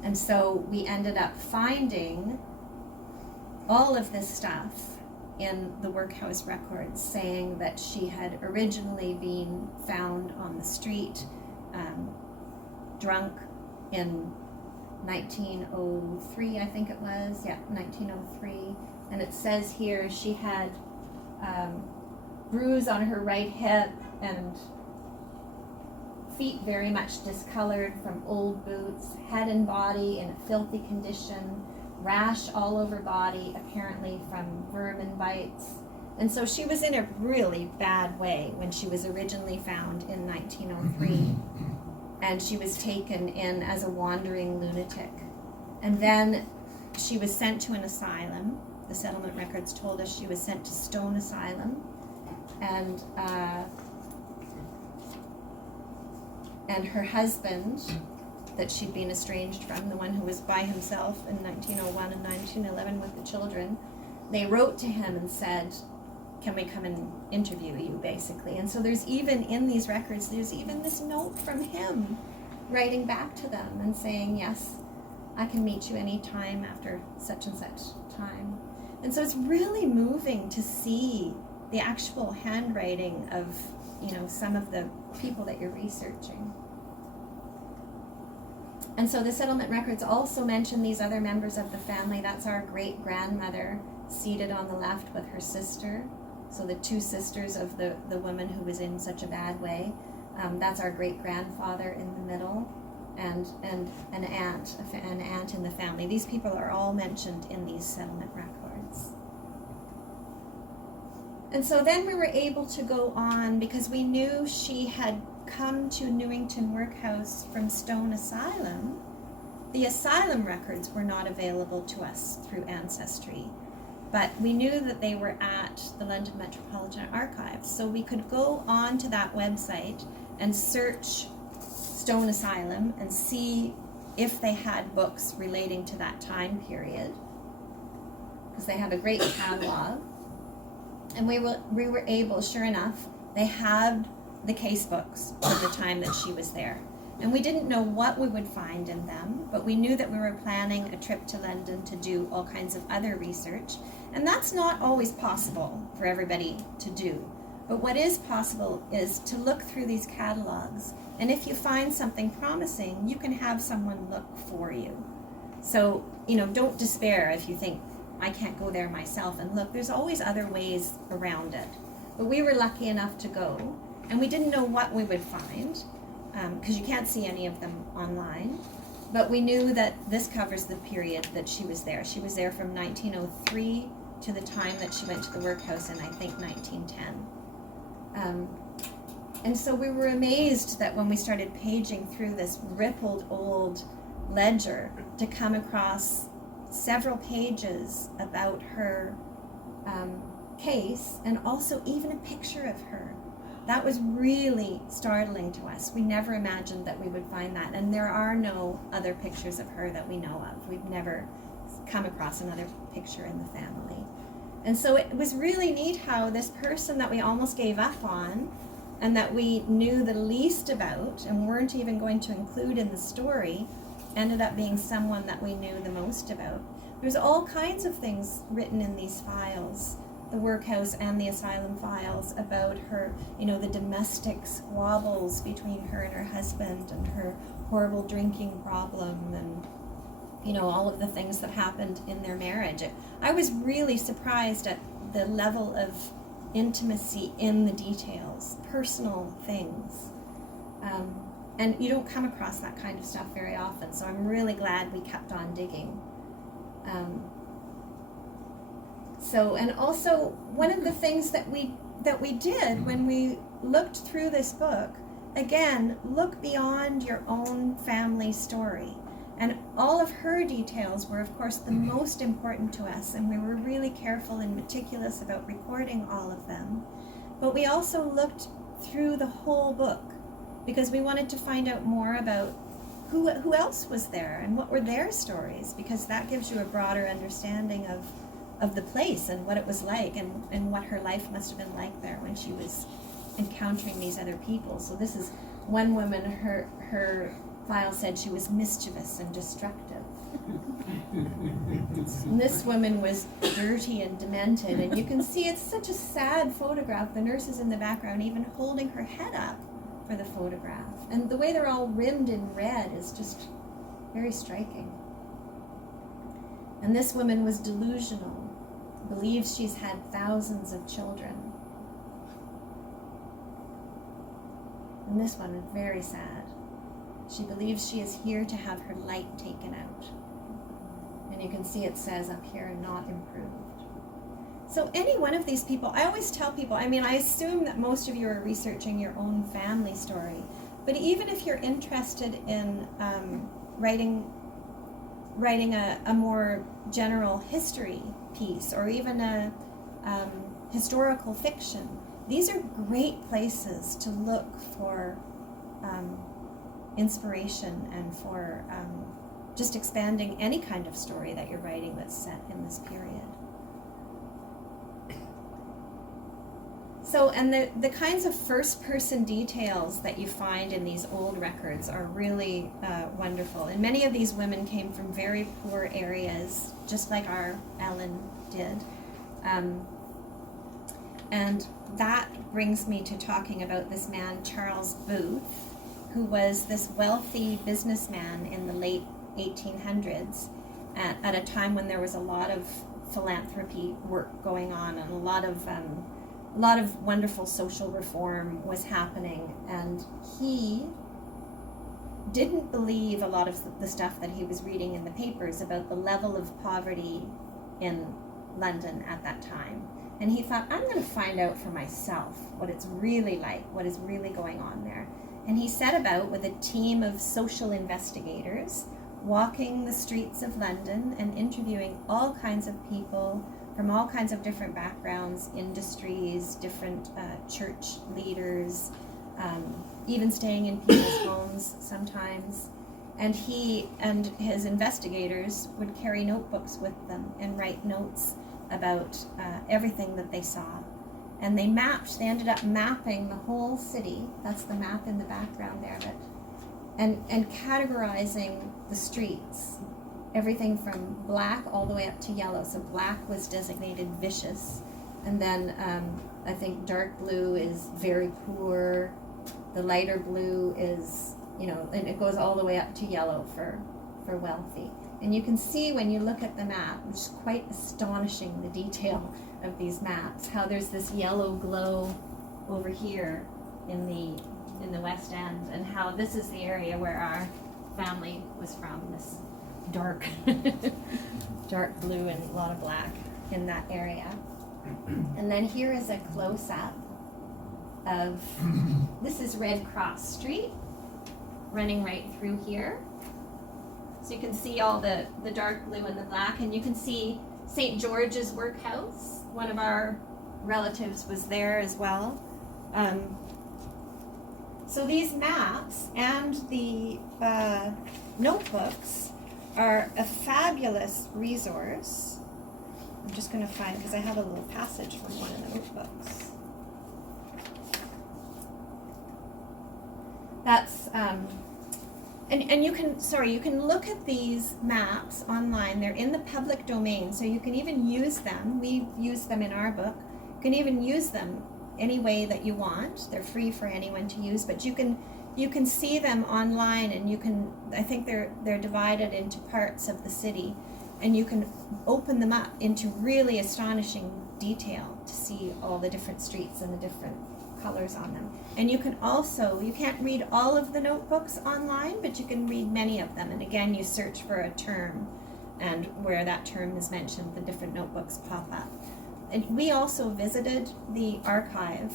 And so we ended up finding all of this stuff in the workhouse records, saying that she had originally been found on the street, drunk in 1903, I think it was. Yeah, 1903. And it says here she had bruise on her right hip and feet very much discolored from old boots, head and body in a filthy condition, rash all over body, apparently from vermin bites. And so she was in a really bad way when she was originally found in 1903. And she was taken in as a wandering lunatic. And then she was sent to an asylum. The settlement records told us she was sent to Stone Asylum. And her husband, that she'd been estranged from, the one who was by himself in 1901 and 1911 with the children, they wrote to him and said, can we come and interview you, basically. And so there's even, in these records, there's even this note from him writing back to them and saying, yes, I can meet you any time after such and such time. And so it's really moving to see the actual handwriting of, some of the people that you're researching. And so the settlement records also mention these other members of the family. That's our great-grandmother seated on the left with her sister. So the two sisters of the woman who was in such a bad way. That's our great-grandfather in the middle, and an aunt in the family. These people are all mentioned in these settlement records. And so then we were able to go on, because we knew she had come to Newington Workhouse from Stone Asylum. The asylum records were not available to us through Ancestry, but we knew that they were at the London Metropolitan Archives, so we could go on to that website and search Stone Asylum and see if they had books relating to that time period, because they have a great catalog. And we were able, sure enough, they had the case books for the time that she was there. And we didn't know what we would find in them, but we knew that we were planning a trip to London to do all kinds of other research. And that's not always possible for everybody to do. But what is possible is to look through these catalogs, and if you find something promising, you can have someone look for you. So, don't despair if you think, I can't go there myself and look. There's always other ways around it. But we were lucky enough to go, and we didn't know what we would find, because you can't see any of them online. But we knew that this covers the period that she was there. She was there from 1903 to the time that she went to the workhouse in, I think, 1910. And so we were amazed that when we started paging through this rippled old ledger to come across several pages about her case, and also even a picture of her. That was really startling to us. We never imagined that we would find that, and there are no other pictures of her that we know of. We've never come across another picture in the family. And so it was really neat how this person that we almost gave up on, and that we knew the least about and weren't even going to include in the story, ended up being someone that we knew the most about. There's all kinds of things written in these files, the workhouse and the asylum files, about her, the domestic squabbles between her and her husband, and her horrible drinking problem, and all of the things that happened in their marriage. I was really surprised at the level of intimacy in the details, personal things. And you don't come across that kind of stuff very often, so I'm really glad we kept on digging. And also one of the things that we did when we looked through this book, again, look beyond your own family story. And all of her details were, of course, the most important to us, and we were really careful and meticulous about recording all of them. But we also looked through the whole book, because we wanted to find out more about who else was there and what were their stories, because that gives you a broader understanding of the place and what it was like, and what her life must have been like there when she was encountering these other people. So this is one woman, her file said she was mischievous and destructive. And this woman was dirty and demented, and you can see it's such a sad photograph. The nurse is in the background even holding her head up for the photograph. And the way they're all rimmed in red is just very striking. And this woman was delusional, believes she's had thousands of children. And this one is very sad. She believes she is here to have her light taken out. And you can see it says up here, not improved. So any one of these people, I always tell people, I assume that most of you are researching your own family story, but even if you're interested in writing a more general history piece, or even a historical fiction, these are great places to look for inspiration and for just expanding any kind of story that you're writing that's set in this period. So, and the kinds of first-person details that you find in these old records are really wonderful. And many of these women came from very poor areas, just like our Ellen did. And that brings me to talking about this man, Charles Booth, who was this wealthy businessman in the late 1800s, at a time when there was a lot of philanthropy work going on, and a lot of wonderful social reform was happening. And he didn't believe a lot of the stuff that he was reading in the papers about the level of poverty in London at that time. And he thought, I'm going to find out for myself what it's really like, what is really going on there. And he set about with a team of social investigators, walking the streets of London and interviewing all kinds of people from all kinds of different backgrounds, industries, different church leaders, even staying in people's homes sometimes. And he and his investigators would carry notebooks with them and write notes about everything that they saw. And they ended up mapping the whole city. That's the map in the background there. And categorizing the streets, everything from black all the way up to yellow. So black was designated vicious. And then I think dark blue is very poor. The lighter blue is, and it goes all the way up to yellow for wealthy. And you can see when you look at the map, which is quite astonishing, the detail of these maps, how there's this yellow glow over here in the West End, and how this is the area where our family was from, this dark blue and a lot of black in that area. And then here is a close-up of, this is Red Cross Street, running right through here. So you can see all the dark blue and the black, and you can see St. George's workhouse. One of our relatives was there as well. So these maps and the notebooks are a fabulous resource. I'm just going to find, because I have a little passage from one of the notebooks. And you can look at these maps online. They're in the public domain, so you can even use them. We've used them in our book. You can even use them any way that you want. They're free for anyone to use, but you can see them online, and I think they're divided into parts of the city, and you can open them up into really astonishing detail to see all the different streets and the different colors on them. And you can't read all of the notebooks online, but you can read many of them. And again, you search for a term, and where that term is mentioned, the different notebooks pop up. And we also visited the archive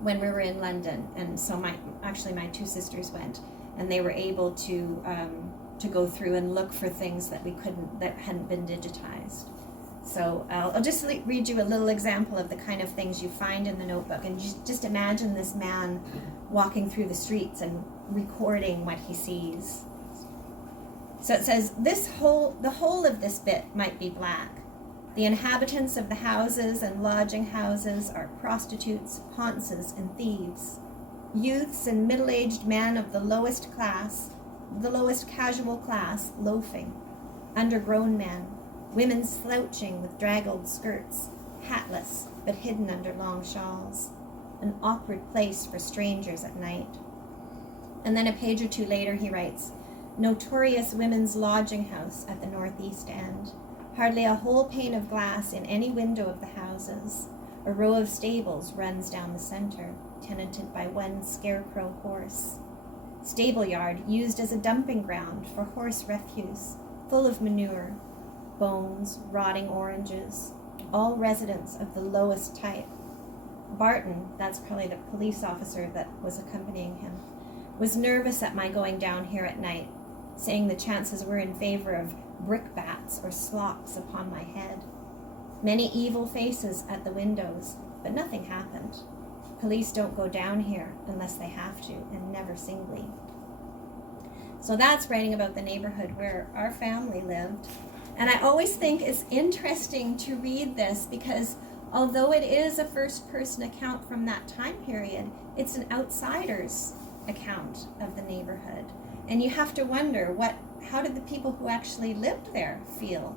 when we were in London, and so my two sisters went, and they were able to go through and look for things that hadn't been digitized. So I'll just read you a little example of the kind of things you find in the notebook, and just imagine this man walking through the streets and recording what he sees. So it says, the whole of this bit might be black. The inhabitants of the houses and lodging houses are prostitutes, haunces, and thieves. Youths and middle-aged men of the lowest casual class, loafing. Undergrown men. Women slouching with draggled skirts, hatless but hidden under long shawls. An awkward place for strangers at night. And then a page or two later he writes, notorious women's lodging house at the northeast end. Hardly a whole pane of glass in any window of the houses. A row of stables runs down the center, tenanted by one scarecrow horse. Stable yard used as a dumping ground for horse refuse, full of manure, bones, rotting oranges, all residents of the lowest type. Barton, that's probably the police officer that was accompanying him, was nervous at my going down here at night, saying the chances were in favor of brickbats or slops upon my head. Many evil faces at the windows, but nothing happened. Police don't go down here unless they have to, and never singly. So that's writing about the neighborhood where our family lived. And I always think it's interesting to read this because although it is a first-person account from that time period, it's an outsider's account of the neighborhood. And you have to wonder, how did the people who actually lived there feel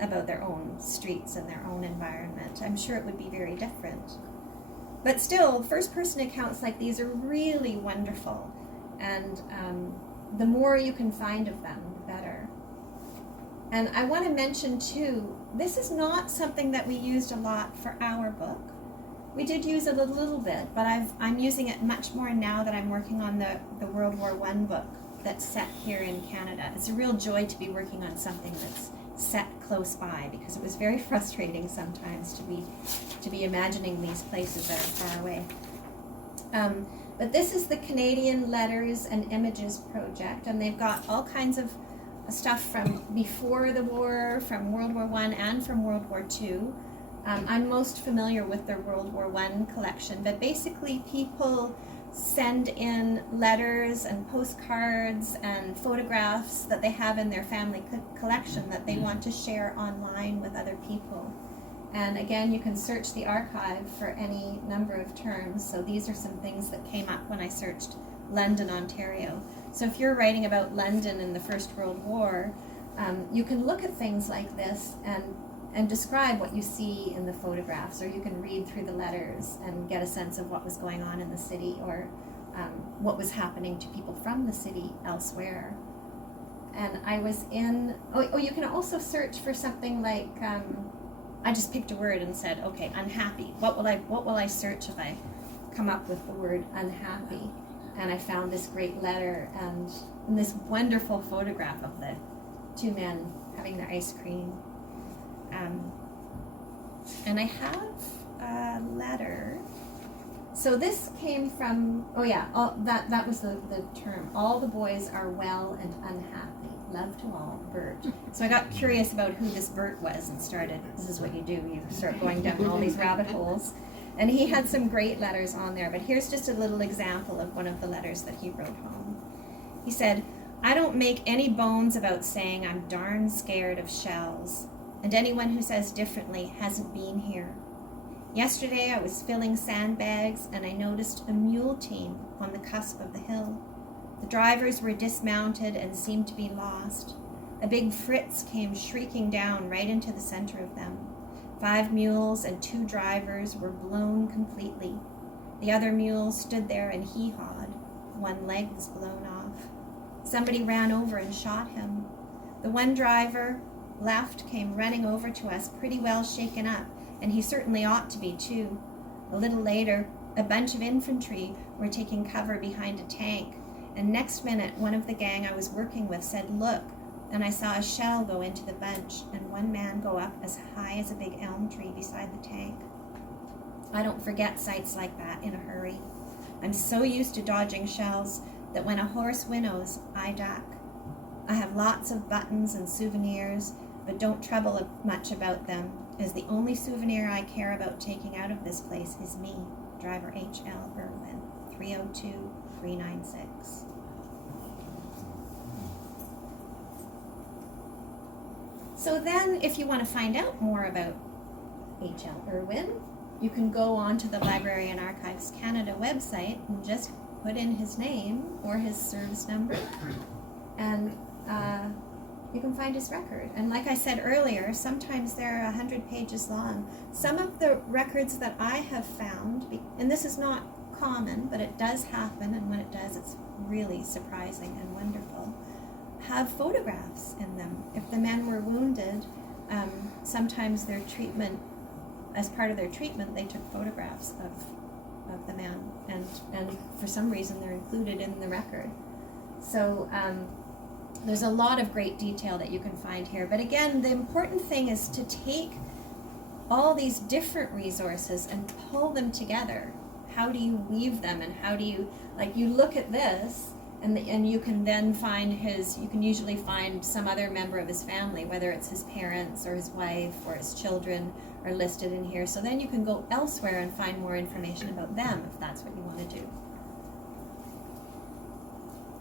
about their own streets and their own environment? I'm sure it would be very different. But still, first-person accounts like these are really wonderful. And the more you can find of them, the better. And I want to mention, too, this is not something that we used a lot for our book. We did use it a little bit, but I'm using it much more now that I'm working on the World War I book that's set here in Canada. It's a real joy to be working on something that's set close by, because it was very frustrating sometimes to be imagining these places that are far away. But this is the Canadian Letters and Images Project, and they've got all kinds of stuff from before the war, from World War I and from World War II. I'm most familiar with their World War I collection, but basically people send in letters and postcards and photographs that they have in their family collection that they want to share online with other people. And again, you can search the archive for any number of terms. So these are some things that came up when I searched London, Ontario. So if you're writing about London in the First World War, you can look at things like this and describe what you see in the photographs, or you can read through the letters and get a sense of what was going on in the city, or what was happening to people from the city elsewhere. And I was in, you can also search for something like, I just picked a word and said, okay, unhappy. What will I search if I come up with the word unhappy? And I found this great letter and this wonderful photograph of the two men having their ice cream. And I have a letter. So this came from, that was the term. All the boys are well and unhappy. Love to all, Bert. So I got curious about who this Bert was and started, this is what you do, you start going down all these rabbit holes. And he had some great letters on there, but here's just a little example of one of the letters that he wrote home. He said, I don't make any bones about saying I'm darn scared of shells, and anyone who says differently hasn't been here. Yesterday I was filling sandbags and I noticed a mule team on the cusp of the hill. The drivers were dismounted and seemed to be lost. A big Fritz came shrieking down right into the center of them. 5 mules and 2 drivers were blown completely. The other mules stood there and hee-hawed. 1 leg was blown off. Somebody ran over and shot him. The one driver left came running over to us pretty well shaken up, and he certainly ought to be too. A little later, a bunch of infantry were taking cover behind a tank, and next minute one of the gang I was working with said, "Look," and I saw a shell go into the bunch and one man go up as high as a big elm tree beside the tank. I don't forget sights like that in a hurry. I'm so used to dodging shells that when a horse winnows, I duck. I have lots of buttons and souvenirs, but don't trouble much about them, as the only souvenir I care about taking out of this place is me, driver H.L. Irwin, 302-396. So then, if you want to find out more about H.L. Irwin, you can go on to the Library and Archives Canada website and just put in his name or his service number, and you can find his record. And like I said earlier, sometimes they're 100 pages long. Some of the records that I have found, and this is not common, but it does happen, and when it does, it's really surprising and wonderful, have photographs in them. If the men were wounded, sometimes their treatment, as part of their treatment, they took photographs of the man, and for some reason they're included in the record. So there's a lot of great detail that you can find here. But again, the important thing is to take all these different resources and pull them together. How do you weave them, and how do you, like, you look at this, and you can then find you can usually find some other member of his family, whether it's his parents or his wife or his children are listed in here. So then you can go elsewhere and find more information about them if that's what you want to do.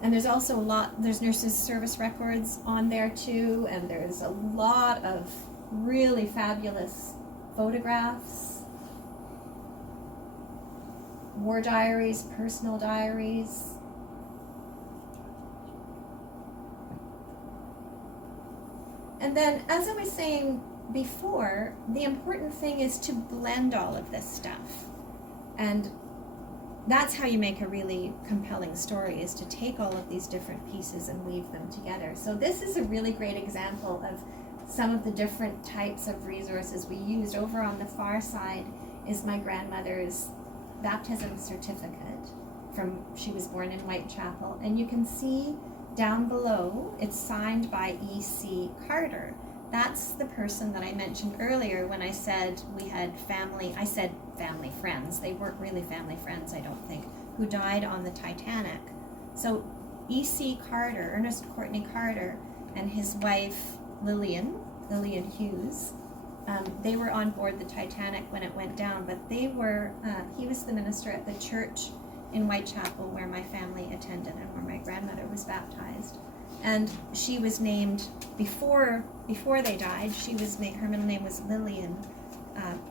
And there's also there's nurses' service records on there too, and there's a lot of really fabulous photographs, war diaries, personal diaries. And then, as I was saying before, the important thing is to blend all of this stuff. And that's how you make a really compelling story, is to take all of these different pieces and weave them together. So this is a really great example of some of the different types of resources we used. Over on the far side is my grandmother's baptism certificate she was born in Whitechapel. And you can see down below, it's signed by E.C. Carter. That's the person that I mentioned earlier when I said we had family friends. They weren't really family friends, I don't think, who died on the Titanic. So E.C. Carter, Ernest Courtney Carter, and his wife Lillian Hughes, they were on board the Titanic when it went down, but he was the minister at the church in Whitechapel where my family attended and where my grandmother was baptized. And she was named, before they died, her middle name was Lillian,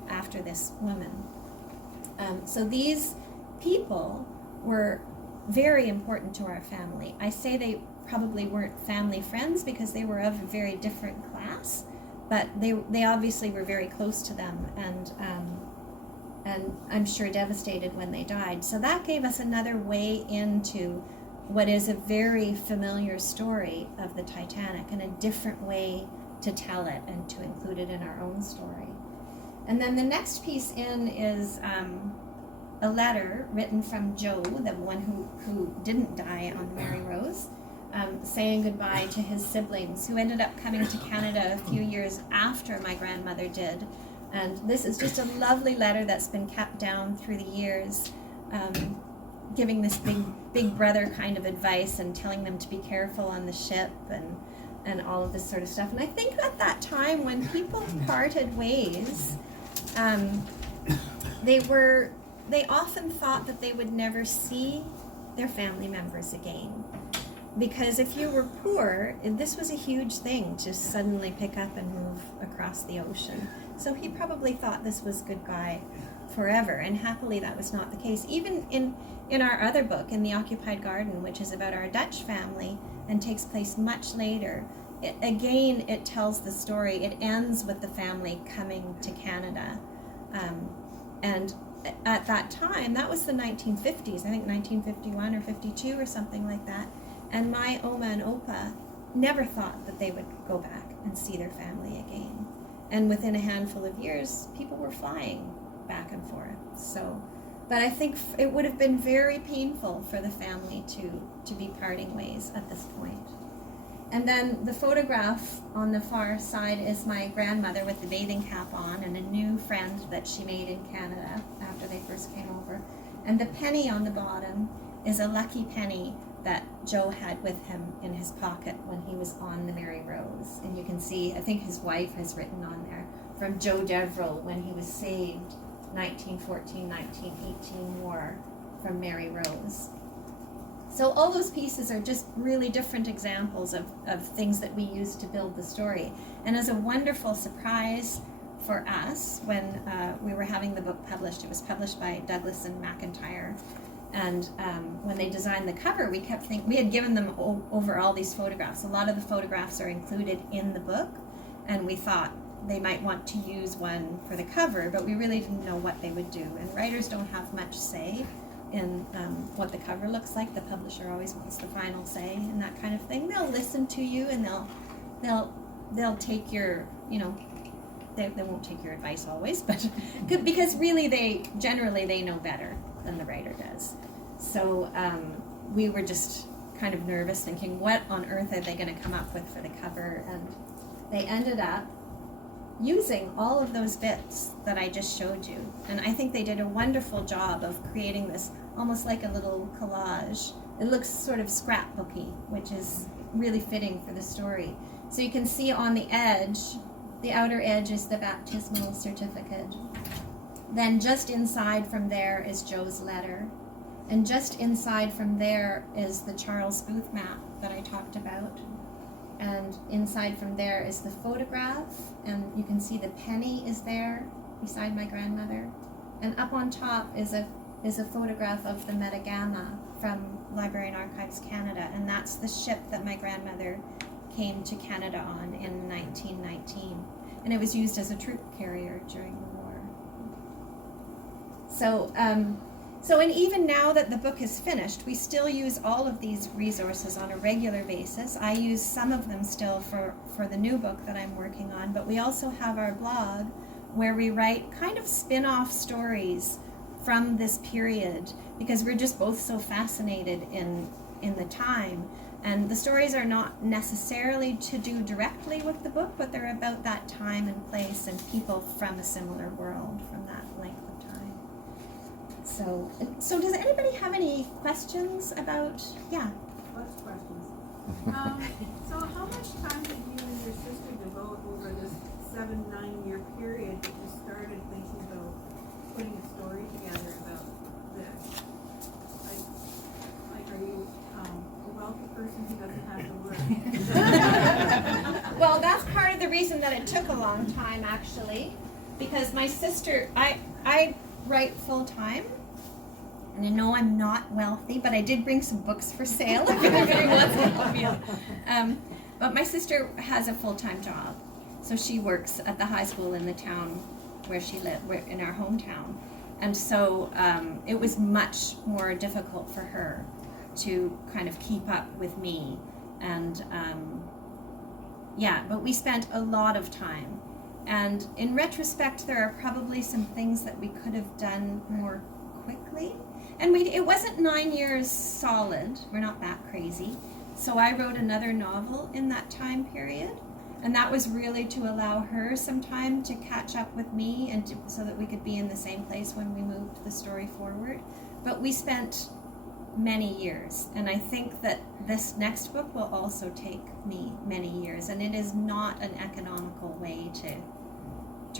after this woman. So these people were very important to our family. I say they probably weren't family friends because they were of a very different class, but they obviously were very close to them, and I'm sure devastated when they died. So that gave us another way into what is a very familiar story of the Titanic, and a different way to tell it and to include it in our own story. And then the next piece in is a letter written from Joe, the one who didn't die on the Mary Rose, saying goodbye to his siblings, who ended up coming to Canada a few years after my grandmother did. And this is just a lovely letter that's been kept down through the years, giving this big brother kind of advice and telling them to be careful on the ship and all of this sort of stuff. And I think at that time when people parted ways, they often thought that they would never see their family members again. Because if you were poor, this was a huge thing to suddenly pick up and move across the ocean. So he probably thought this was goodbye. forever, and happily that was not the case. Even in our other book, in The Occupied Garden, which is about our Dutch family and takes place much later, it tells the story. It ends with the family coming to Canada. And at that time, that was the 1950s, I think 1951 or 52 or something like that. And my Oma and Opa never thought that they would go back and see their family again. And within a handful of years, people were flying back and forth. So, but I think it would have been very painful for the family to be parting ways at this point. And then the photograph on the far side is my grandmother with the bathing cap on and a new friend that she made in Canada after they first came over. And the penny on the bottom is a lucky penny that Joe had with him in his pocket when he was on the Mary Rose. And you can see, I think his wife has written on there, from Joe Deverell when he was saved 1914-1918 war from Mary Rose. So all those pieces are just really different examples of things that we use to build the story. And as a wonderful surprise for us, when we were having the book published, it was published by Douglas and McIntyre, and when they designed the cover, we kept thinking, we had given them over all these photographs. A lot of the photographs are included in the book, and we thought they might want to use one for the cover, but we really didn't know what they would do. And writers don't have much say in what the cover looks like. The publisher always wants the final say and that kind of thing. They'll listen to you, and they'll take your, they won't take your advice always, but because really they know better than the writer does. So we were just kind of nervous, thinking, what on earth are they going to come up with for the cover? And they ended up using all of those bits that I just showed you. And I think they did a wonderful job of creating this almost like a little collage. It looks sort of scrapbooky, which is really fitting for the story. So you can see on the edge, the outer edge is the baptismal certificate. Then just inside from there is Joe's letter. And just inside from there is the Charles Booth map that I talked about. And inside from there is the photograph, and you can see the penny is there beside my grandmother. And up on top is a photograph of the Metagama from Library and Archives Canada, and that's the ship that my grandmother came to Canada on in 1919. And it was used as a troop carrier during the war. So, and even now that the book is finished, we still use all of these resources on a regular basis. I use some of them still for the new book that I'm working on, but we also have our blog where we write kind of spin-off stories from this period, because we're just both so fascinated in the time. And the stories are not necessarily to do directly with the book, but they're about that time and place and people from a similar world from that length of time. So does anybody have any questions about, yeah? Lots of questions. So how much time did you and your sister devote over this 7-9 year period that you started thinking about putting a story together about this? Like are you a wealthy person who doesn't have to work? Well, that's part of the reason that it took a long time, actually, because my sister, I write full time, and I know I'm not wealthy, but I did bring some books for sale if anybody wants to help me out. But my sister has a full-time job, so she works at the high school in the town where she lived, in our hometown, and so it was much more difficult for her to kind of keep up with me, and but we spent a lot of time. And in retrospect, there are probably some things that we could have done more quickly. And it wasn't 9 years solid. We're not that crazy. So I wrote another novel in that time period. And that was really to allow her some time to catch up with me and so that we could be in the same place when we moved the story forward. But we spent many years. And I think that this next book will also take me many years. And it is not an economical way to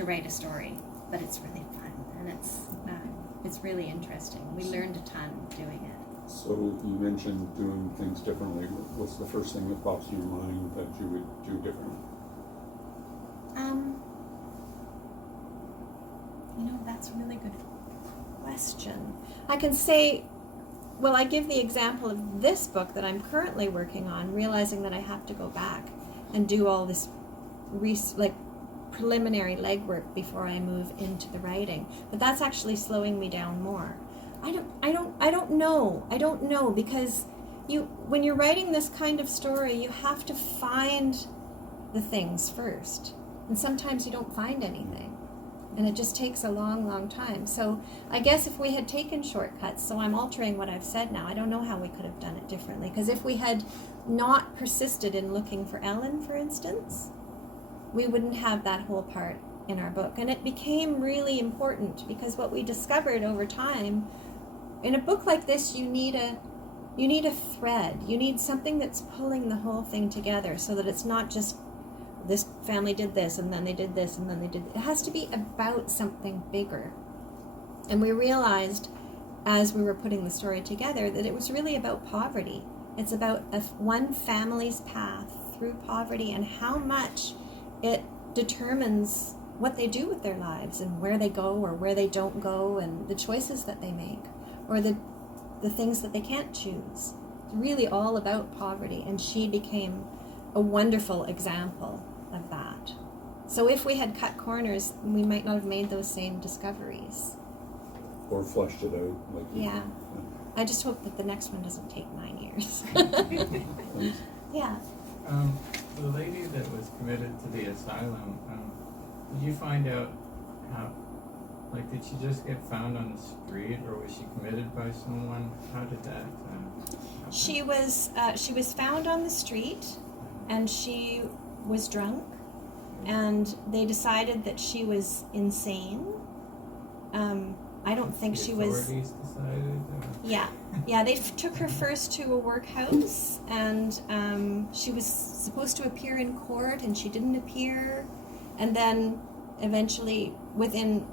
write a story, but it's really fun, and it's really interesting. We learned a ton doing it. So you mentioned doing things differently. What's the first thing that pops in your mind that you would do differently? That's a really good question. I can say, well, I give the example of this book that I'm currently working on, realizing that I have to go back and do all this preliminary legwork before I move into the writing. But that's actually slowing me down more. I don't know, because when you're writing this kind of story, you have to find the things first. And sometimes you don't find anything. And it just takes a long, long time. So I guess if we had taken shortcuts, so I'm altering what I've said now, I don't know how we could have done it differently. Because if we had not persisted in looking for Ellen, for instance, we wouldn't have that whole part in our book. And it became really important because what we discovered over time, in a book like this, you need a thread. You need something that's pulling the whole thing together so that it's not just this family did this, and then they did this, and then they did. It has to be about something bigger. And we realized, as we were putting the story together, that it was really about poverty. It's about one family's path through poverty and how much it determines what they do with their lives and where they go or where they don't go and the choices that they make or the things that they can't choose. It's really all about poverty, and she became a wonderful example of that. So if we had cut corners, we might not have made those same discoveries. Or fleshed it out. Yeah. I just hope that the next one doesn't take 9 years. Yeah. The lady that was committed to the asylum, did you find out how, did she just get found on the street, or was she committed by someone? How did that happen? She was found on the street, and she was drunk, and they decided that she was insane. I don't think she was. The authorities decided? Yeah, they took her first to a workhouse, and she was supposed to appear in court, and she didn't appear, and then eventually, within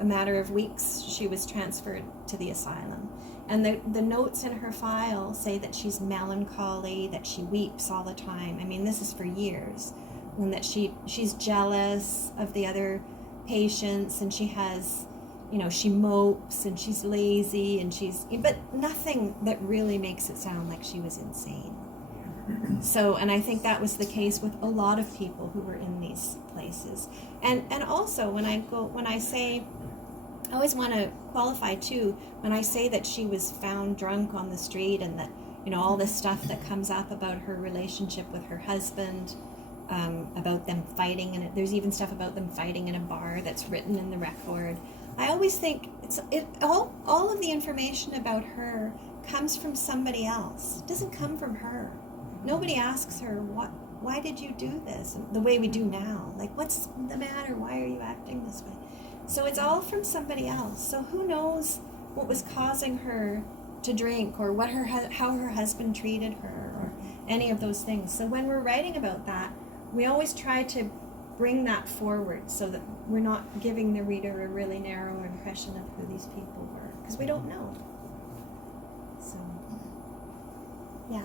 a matter of weeks, she was transferred to the asylum. And the notes in her file say that she's melancholy, that she weeps all the time. I mean, this is for years. And that she's jealous of the other patients, and she has, she mopes, and she's lazy, but nothing that really makes it sound like she was insane. So, and I think that was the case with a lot of people who were in these places. And also, when I say, I always want to qualify too, when I say that she was found drunk on the street, and that, all this stuff that comes up about her relationship with her husband, about them fighting, and there's even stuff about them fighting in a bar that's written in the record. I always think all of the information about her comes from somebody else. It doesn't come from her. Nobody asks her, why did you do this? The way we do now. What's the matter? Why are you acting this way? So it's all from somebody else. So who knows what was causing her to drink, or how her husband treated her, or any of those things. So when we're writing about that, we always try to bring that forward so that we're not giving the reader a really narrow impression of who these people were, because we don't know. So, yeah.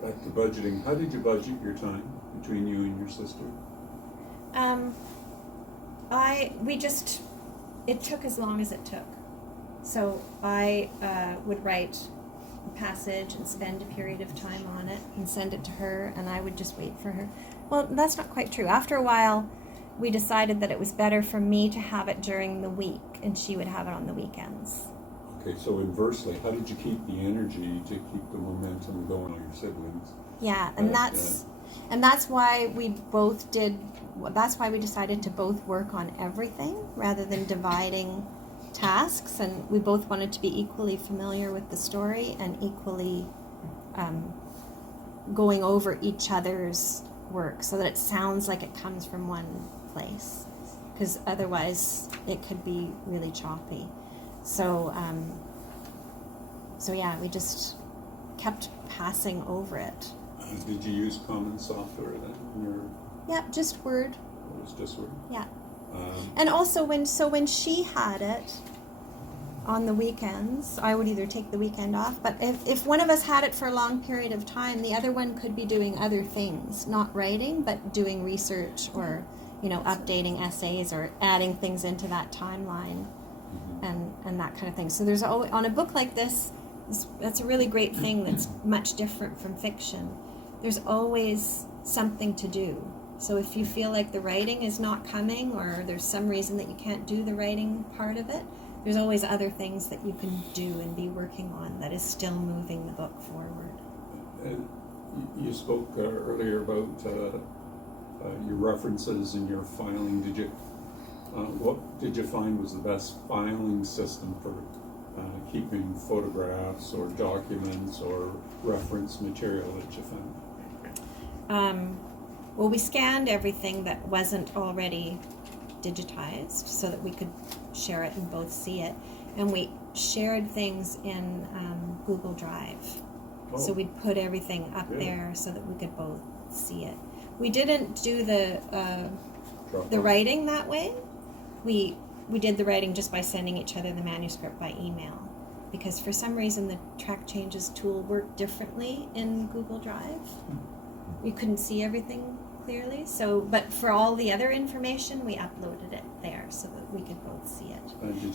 Back to budgeting. How did you budget your time between you and your sister? It took as long as it took. So I would write a passage and spend a period of time on it and send it to her, and I would just wait for her. Well, that's not quite true. After a while, we decided that it was better for me to have it during the week, and she would have it on the weekends. Okay, so inversely, how did you keep the energy to keep the momentum going on your siblings? Yeah, and that's why we both did. That's why we decided to both work on everything rather than dividing tasks, and we both wanted to be equally familiar with the story and equally going over each other's work so that it sounds like it comes from one place, because otherwise it could be really choppy. So yeah, we just kept passing over it. Did you use common software then? Yeah, just Word. It was just Word? Yeah. And also when she had it on the weekends, I would either take the weekend off, but if one of us had it for a long period of time, the other one could be doing other things, not writing, but doing research or, updating essays or adding things into that timeline. and that kind of thing. So there's always, on a book like this, that's a really great thing that's much different from fiction. There's always something to do. So if you feel like the writing is not coming, or there's some reason that you can't do the writing part of it, there's always other things that you can do and be working on that is still moving the book forward. You spoke earlier about your references and your filing. What did you find was the best filing system for keeping photographs or documents or reference material that you found? Well, we scanned everything that wasn't already digitized so that we could share it and both see it. And we shared things in Google Drive. So we'd put everything up there so that we could both see it. We didn't do the writing that way. We did the writing just by sending each other the manuscript by email, because for some reason the track changes tool worked differently in Google Drive. You couldn't see everything clearly. So, but for all the other information, we uploaded it there so that we could both see it.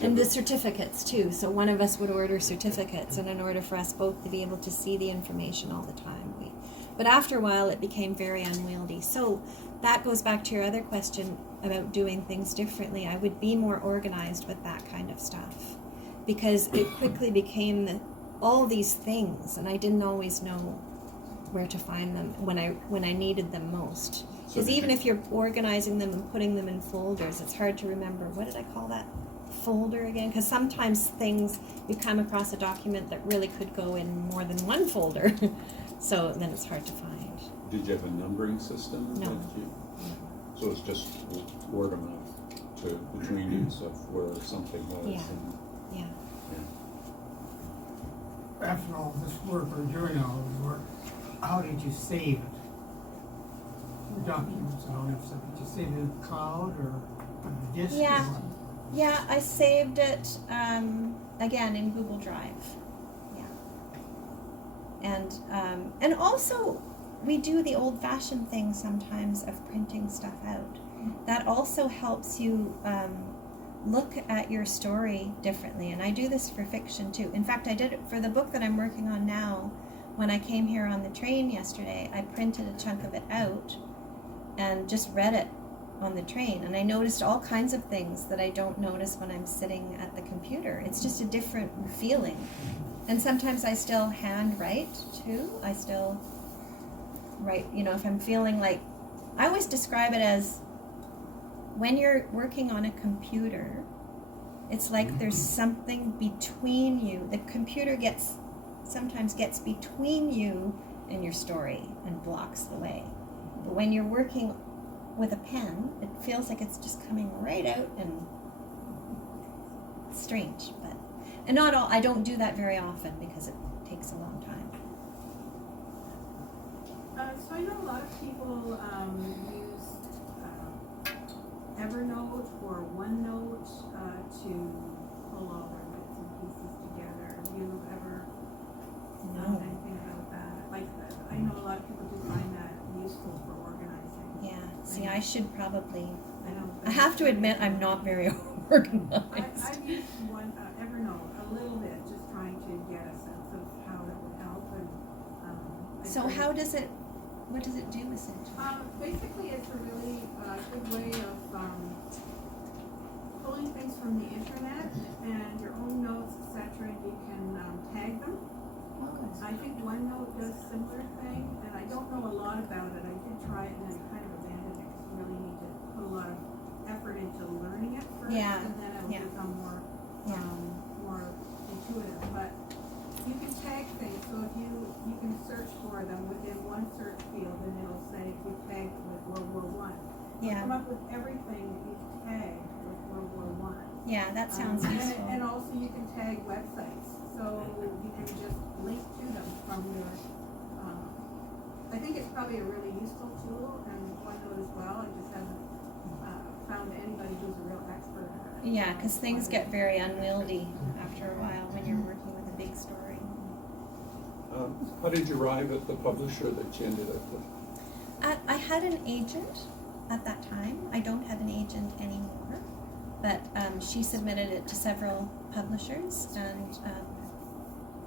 And the certificates too. So one of us would order certificates, and in order for us both to be able to see the information all the time. But after a while, it became very unwieldy. So that goes back to your other question about doing things differently. I would be more organized with that kind of stuff, because it quickly became all these things, and I didn't always know where to find them when I needed them most. Because even if you're organizing them and putting them in folders, it's hard to remember, what did I call that folder again? Because sometimes things, you come across a document that really could go in more than one folder. So then it's hard to find. Did you have a numbering system? No. So it's just word of mouth between you of where something was. Yeah. Yeah. After all this work, or during all this work, how did you save it? Your documents, I don't know if so, did you save it in the cloud or on the disk? Yeah. Or what? Yeah, I saved it again in Google Drive. And also we do the old-fashioned thing sometimes of printing stuff out. That also helps you look at your story differently. And I do this for fiction too. In fact, I did it for the book that I'm working on now. When I came here on the train yesterday, I printed a chunk of it out and just read it on the train. And I noticed all kinds of things that I don't notice when I'm sitting at the computer. It's just a different feeling. And sometimes I still hand write too. I still write, if I'm feeling like, I always describe it as when you're working on a computer, it's like there's something between you. The computer sometimes gets between you and your story and blocks the way. But when you're working with a pen, it feels like it's just coming right out, and it's strange, but. And not all, I don't do that very often because it takes a long time. So I know a lot of people use Evernote or OneNote to pull all their bits and pieces together. Have you ever done anything about that? Like, I know a lot of people do find that useful for organizing. Yeah, see, I should probably, I have to admit I'm not very organized. I've used Evernote a little bit, just trying to get a sense of how that would help. And So what does it do essentially? basically, it's a really good way of pulling things from the internet and your own notes, etc. You can tag them. I think OneNote does a similar thing, and I don't know a lot about it. I did try it and I kind of abandoned it because you really need to put a lot of effort into learning it first, and then it will become more intuitive. But you can tag things, so if you can search for them within one search field, and it'll say if you tag with World War I. Yeah. Come up with everything that you've tagged with World War I. Yeah, that sounds useful. And also you can tag websites, so you can just link to them from your. I think it's probably a really useful tool, and OneNote as well. I just haven't found anybody who's a real expert at it. Yeah, because things get very unwieldy after a while when you're working with a big story. How did you arrive at the publisher that you ended up with? I had an agent at that time. I don't have an agent anymore. but she submitted it to several publishers, and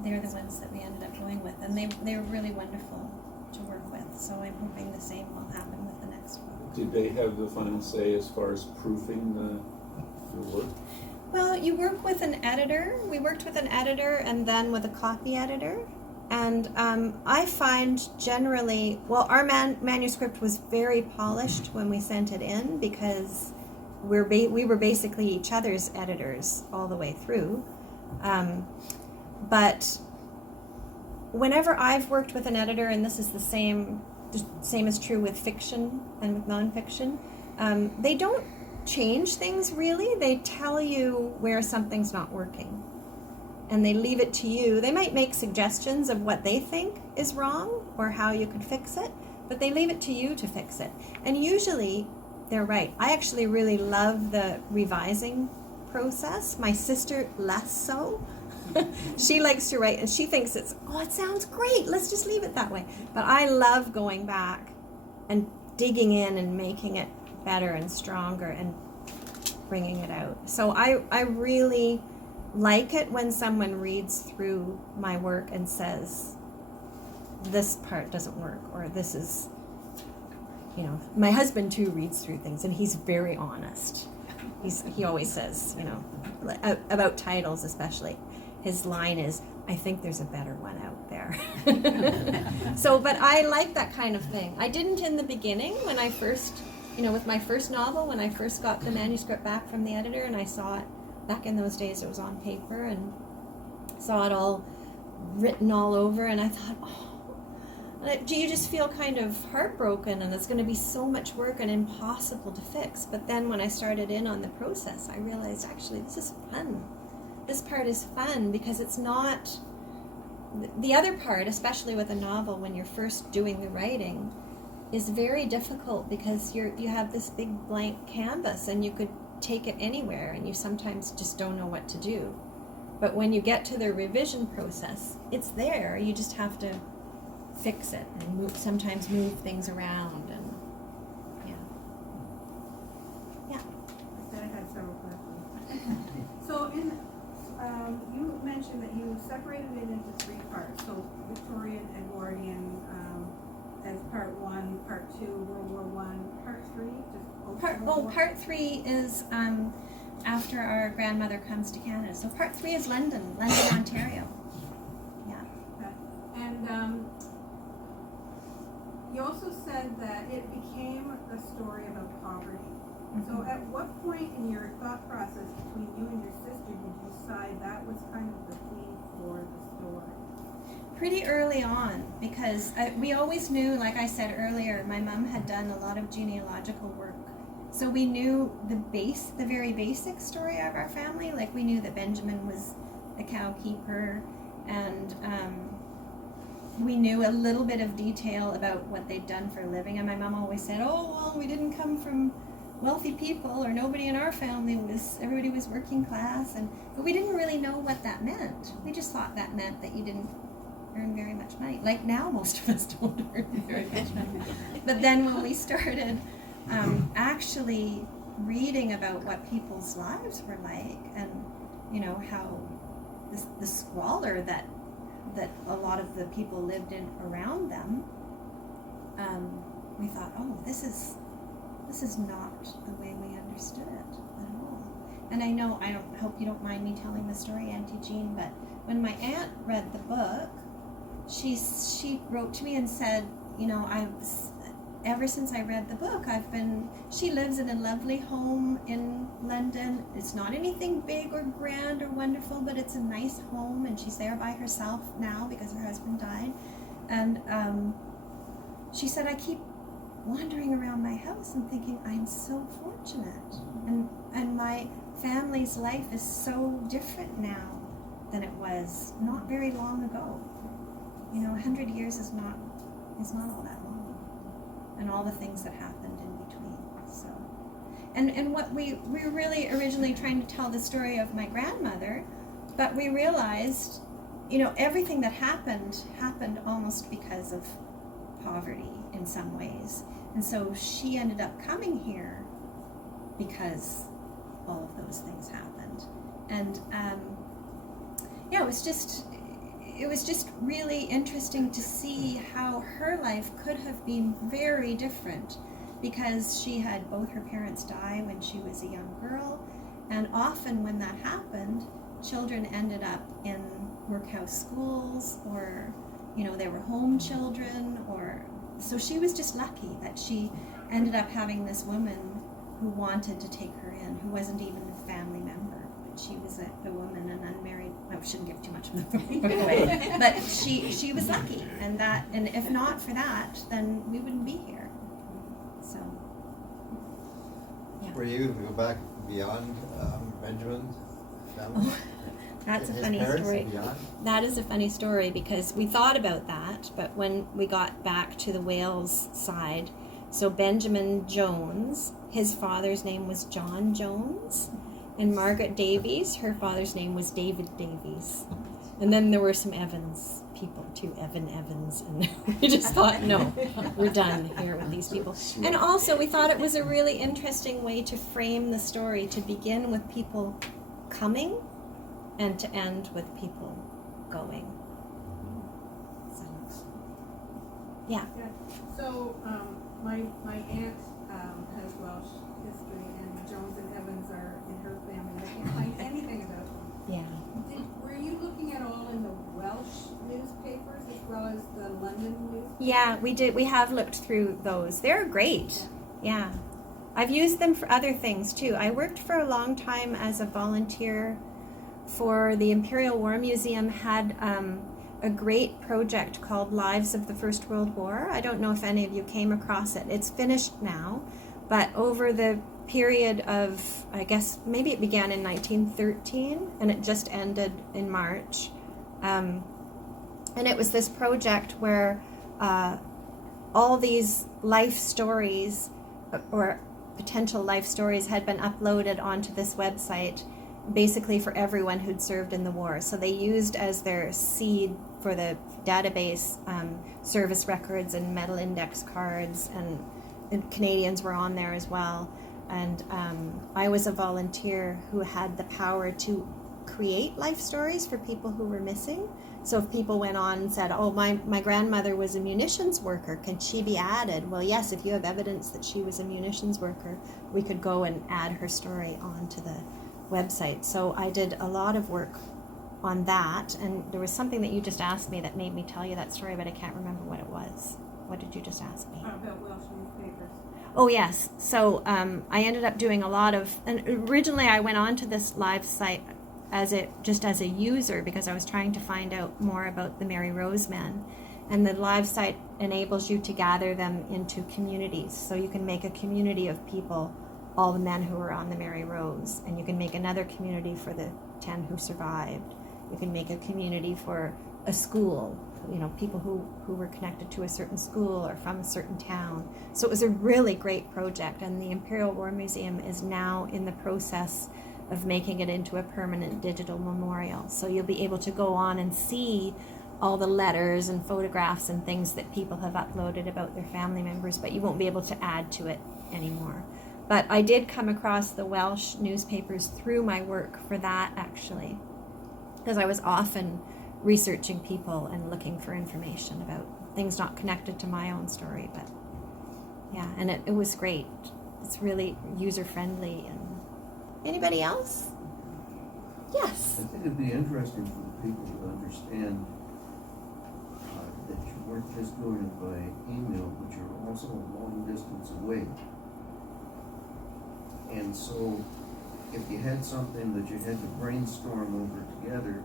they're the ones that we ended up going with, and they were really wonderful to work with. So I'm hoping the same will happen with the next book. Did they have the final say as far as proofing your work? Well, you work with an editor. We worked with an editor and then with a copy editor. And I find generally, well, our manuscript was very polished when we sent it in, because we were basically each other's editors all the way through. But whenever I've worked with an editor, and this is the same is true with fiction and with nonfiction, they don't change things really. They tell you where something's not working, and they leave it to you. They might make suggestions of what they think is wrong or how you could fix it, but they leave it to you to fix it. And usually they're right. I actually really love the revising process. My sister less so. She likes to write and she thinks it sounds great, let's just leave it that way. But I love going back and digging in and making it better and stronger and bringing it out. So I really like it when someone reads through my work and says, this part doesn't work, or this is, my husband too reads through things, and he's very honest. He always says, about titles especially, his line is, I think there's a better one out there. So, but I like that kind of thing. I didn't in the beginning when I first, with my first novel, when I first got the manuscript back from the editor and I saw it, back in those days it was on paper, and saw it all written all over, and I thought, do you just feel kind of heartbroken, and it's going to be so much work and impossible to fix. But then when I started in on the process, I realized actually this is fun. This part is fun because it's not the other part, especially with a novel when you're first doing the writing, is very difficult because you have this big blank canvas and you could take it anywhere and you sometimes just don't know what to do. But when you get to the revision process, it's there. You just have to fix it and sometimes move things around, and I said I had several questions. So you mentioned that you separated it into 3 parts. So Victorian, Edwardian, as part 1, part 2, World War I, part 3. Part 3 is after our grandmother comes to Canada. So part 3 is London, Ontario. Yeah. And you also said that it became a story about poverty. So at what point in your thought process between you and your sister did you decide that was kind of the theme for the story? Pretty early on, because we always knew, like I said earlier, my mom had done a lot of genealogical work. So we knew the very basic story of our family. Like we knew that Benjamin was a cowkeeper, and we knew a little bit of detail about what they'd done for a living. And my mom always said, we didn't come from wealthy people, or nobody in our family everybody was working class, but we didn't really know what that meant. We just thought that meant that you didn't earn very much money. Like now most of us don't earn very much money. But then when we started actually reading about what people's lives were like, and how the squalor that a lot of the people lived in around them, we thought, this is not the way we understood it at all. And I hope you don't mind me telling the story, Auntie Jean, but when my aunt read the book, she wrote to me and said, ever since I read the book, she lives in a lovely home in London. It's not anything big or grand or wonderful, but it's a nice home, and she's there by herself now because her husband died. And she said, I keep wandering around my house and thinking, I'm so fortunate, and my family's life is so different now than it was not very long ago. 100 years is not all that long, and all the things that happened in between. So, and what we were really originally trying to tell the story of my grandmother, but we realized, everything that happened almost because of poverty in some ways. And so she ended up coming here because all of those things happened. And yeah, it was just really interesting to see how her life could have been very different, because she had both her parents die when she was a young girl, and often when that happened, children ended up in workhouse schools, or they were home children, or so she was just lucky that she ended up having this woman who wanted to take her in, who wasn't even a family member, but she was a woman, an unmarried. I shouldn't give too much of the away, but she was lucky, and if not for that, then we wouldn't be here. So yeah. Were you able to go back beyond Benjamin's family? That's a His funny parents story. and beyond? That is a funny story, because we thought about that, but when we got back to the Wales side, so Benjamin Jones, his father's name was John Jones, and Margaret Davies, her father's name was David Davies. And then there were some Evans people too, Evan Evans, and we just thought, no, we're done here with these people. And also we thought it was a really interesting way to frame the story, to begin with people coming and to end with people going. So, yeah. So, my aunt has Welsh history, and Jones and Evans are in her family. I can't find anything about them. Yeah. Were you looking at all in the Welsh newspapers as well as the London newspapers? Yeah, we did. We have looked through those. They're great. Yeah. I've used them for other things too. I worked for a long time as a volunteer for the Imperial War Museum, had a great project called Lives of the First World War. I don't know if any of you came across it. It's finished now, but over the period of, I guess, maybe it began in 1913 and it just ended in March. And it was this project where all these life stories, or potential life stories, had been uploaded onto this website, basically for everyone who'd served in the war. So they used as their seed for the database service records and medal index cards, and Canadians were on there as well. And I was a volunteer who had the power to create life stories for people who were missing. So if people went on and said, oh, my grandmother was a munitions worker, can she be added? Well, yes, if you have evidence that she was a munitions worker, we could go and add her story onto the website. So I did a lot of work on that, and there was something that you just asked me that made me tell you that story, but I can't remember what it was. What did you just ask me? About Welsh newspapers. Oh yes, so I ended up doing a lot of, and originally I went on to this live site as a user, because I was trying to find out more about the Mary Rose men, and the live site enables you to gather them into communities. So you can make a community of people, all the men who were on the Mary Rose, and you can make another community for the 10 who survived. You can make a community for a school, people who were connected to a certain school or from a certain town. So it was a really great project, and the Imperial War Museum is now in the process of making it into a permanent digital memorial. So you'll be able to go on and see all the letters and photographs and things that people have uploaded about their family members, but you won't be able to add to it anymore. But I did come across the Welsh newspapers through my work for that, actually, because I was often researching people and looking for information about things not connected to my own story. But yeah, and it was great. It's really user-friendly. And anybody else? Yes. I think it'd be interesting for the people to understand that you weren't just doing it by email, but you're also a long distance away. And so, if you had something that you had to brainstorm over together,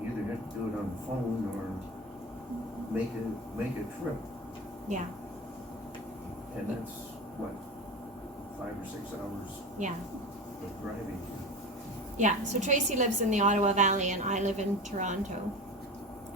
you either had to do it on the phone or make a trip. Yeah. And that's what, 5 or 6 hours Yeah. of driving. Yeah, so Tracy lives in the Ottawa Valley and I live in Toronto.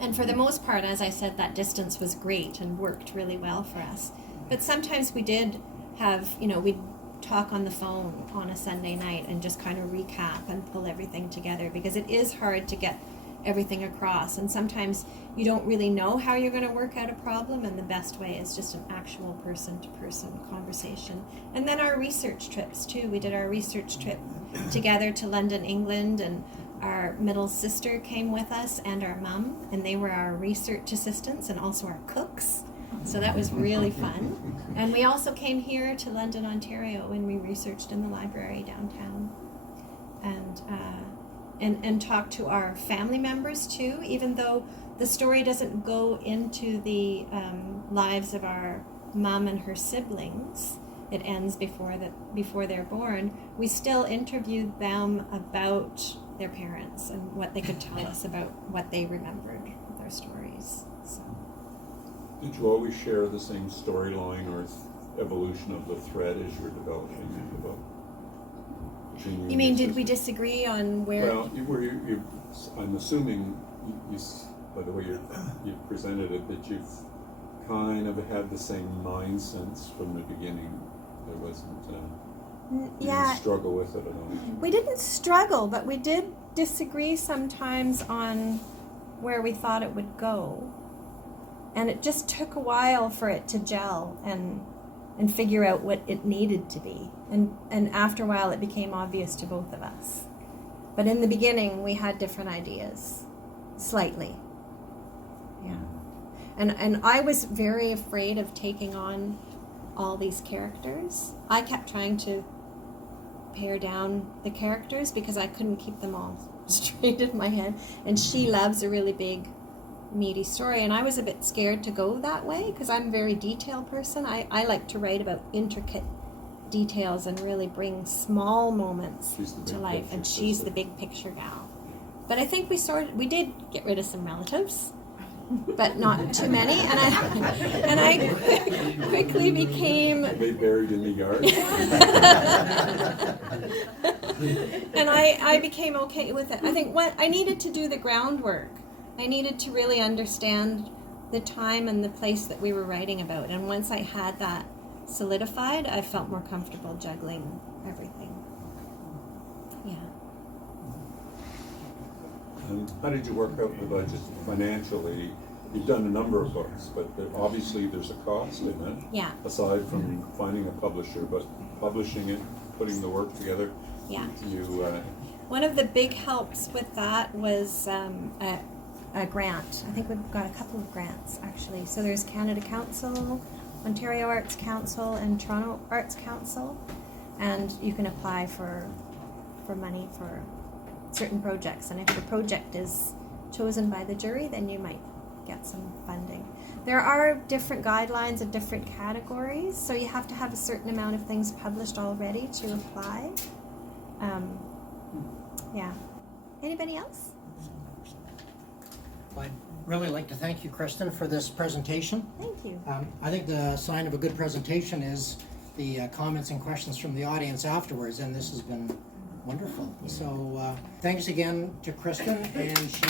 And for the most part, as I said, that distance was great and worked really well for us. But sometimes we did have, we'd talk on the phone on a Sunday night and just kind of recap and pull everything together, because it is hard to get everything across. And sometimes you don't really know how you're going to work out a problem, and the best way is just an actual person-to-person conversation. And then our research trips too. We did our research trip together to London, England, and our middle sister came with us, and our mum, and they were our research assistants and also our cooks. So that was really fun. And we also came here to London, Ontario, when we researched in the library downtown, and talked to our family members too. Even though the story doesn't go into the lives of our mom and her siblings, it ends before they're born. We still interviewed them about their parents and what they could tell us about what they remembered of their stories. So. Did you always share the same storyline or evolution of the thread as you were developing it about Jeannie and You mean, your did we sister? disagree on where? Well, I'm assuming, by the way you presented it, that you've kind of had the same mind sense from the beginning. There wasn't you didn't struggle with it at all. We didn't struggle, but we did disagree sometimes on where we thought it would go. And it just took a while for it to gel and figure out what it needed to be. And after a while, it became obvious to both of us. But in the beginning, we had different ideas, slightly. Yeah. And I was very afraid of taking on all these characters. I kept trying to pare down the characters because I couldn't keep them all straight in my head. And she loves a really big, meaty story, and I was a bit scared to go that way because I'm a very detailed person. I like to write about intricate details and really bring small moments to life, and she's the big picture gal. But I think we did get rid of some relatives, but not too many, and I quickly became. Are they buried in the yard? And I became okay with it. I think what I needed to do the groundwork. I needed to really understand the time and the place that we were writing about. And once I had that solidified, I felt more comfortable juggling everything. Yeah. How did you work out the budget financially? You've done a number of books, but obviously there's a cost in it. Yeah. Aside from finding a publisher, but publishing it, putting the work together. Yeah. One of the big helps with that was a grant. I think we've got a couple of grants, actually. So there's Canada Council, Ontario Arts Council, and Toronto Arts Council. And you can apply for money for certain projects. And if the project is chosen by the jury, then you might get some funding. There are different guidelines of different categories, so you have to have a certain amount of things published already to apply. Yeah. Anybody else? I'd really like to thank you, Kristen, for this presentation. Thank you. I think the sign of a good presentation is the comments and questions from the audience afterwards, and this has been wonderful. So thanks again to Kristen, and she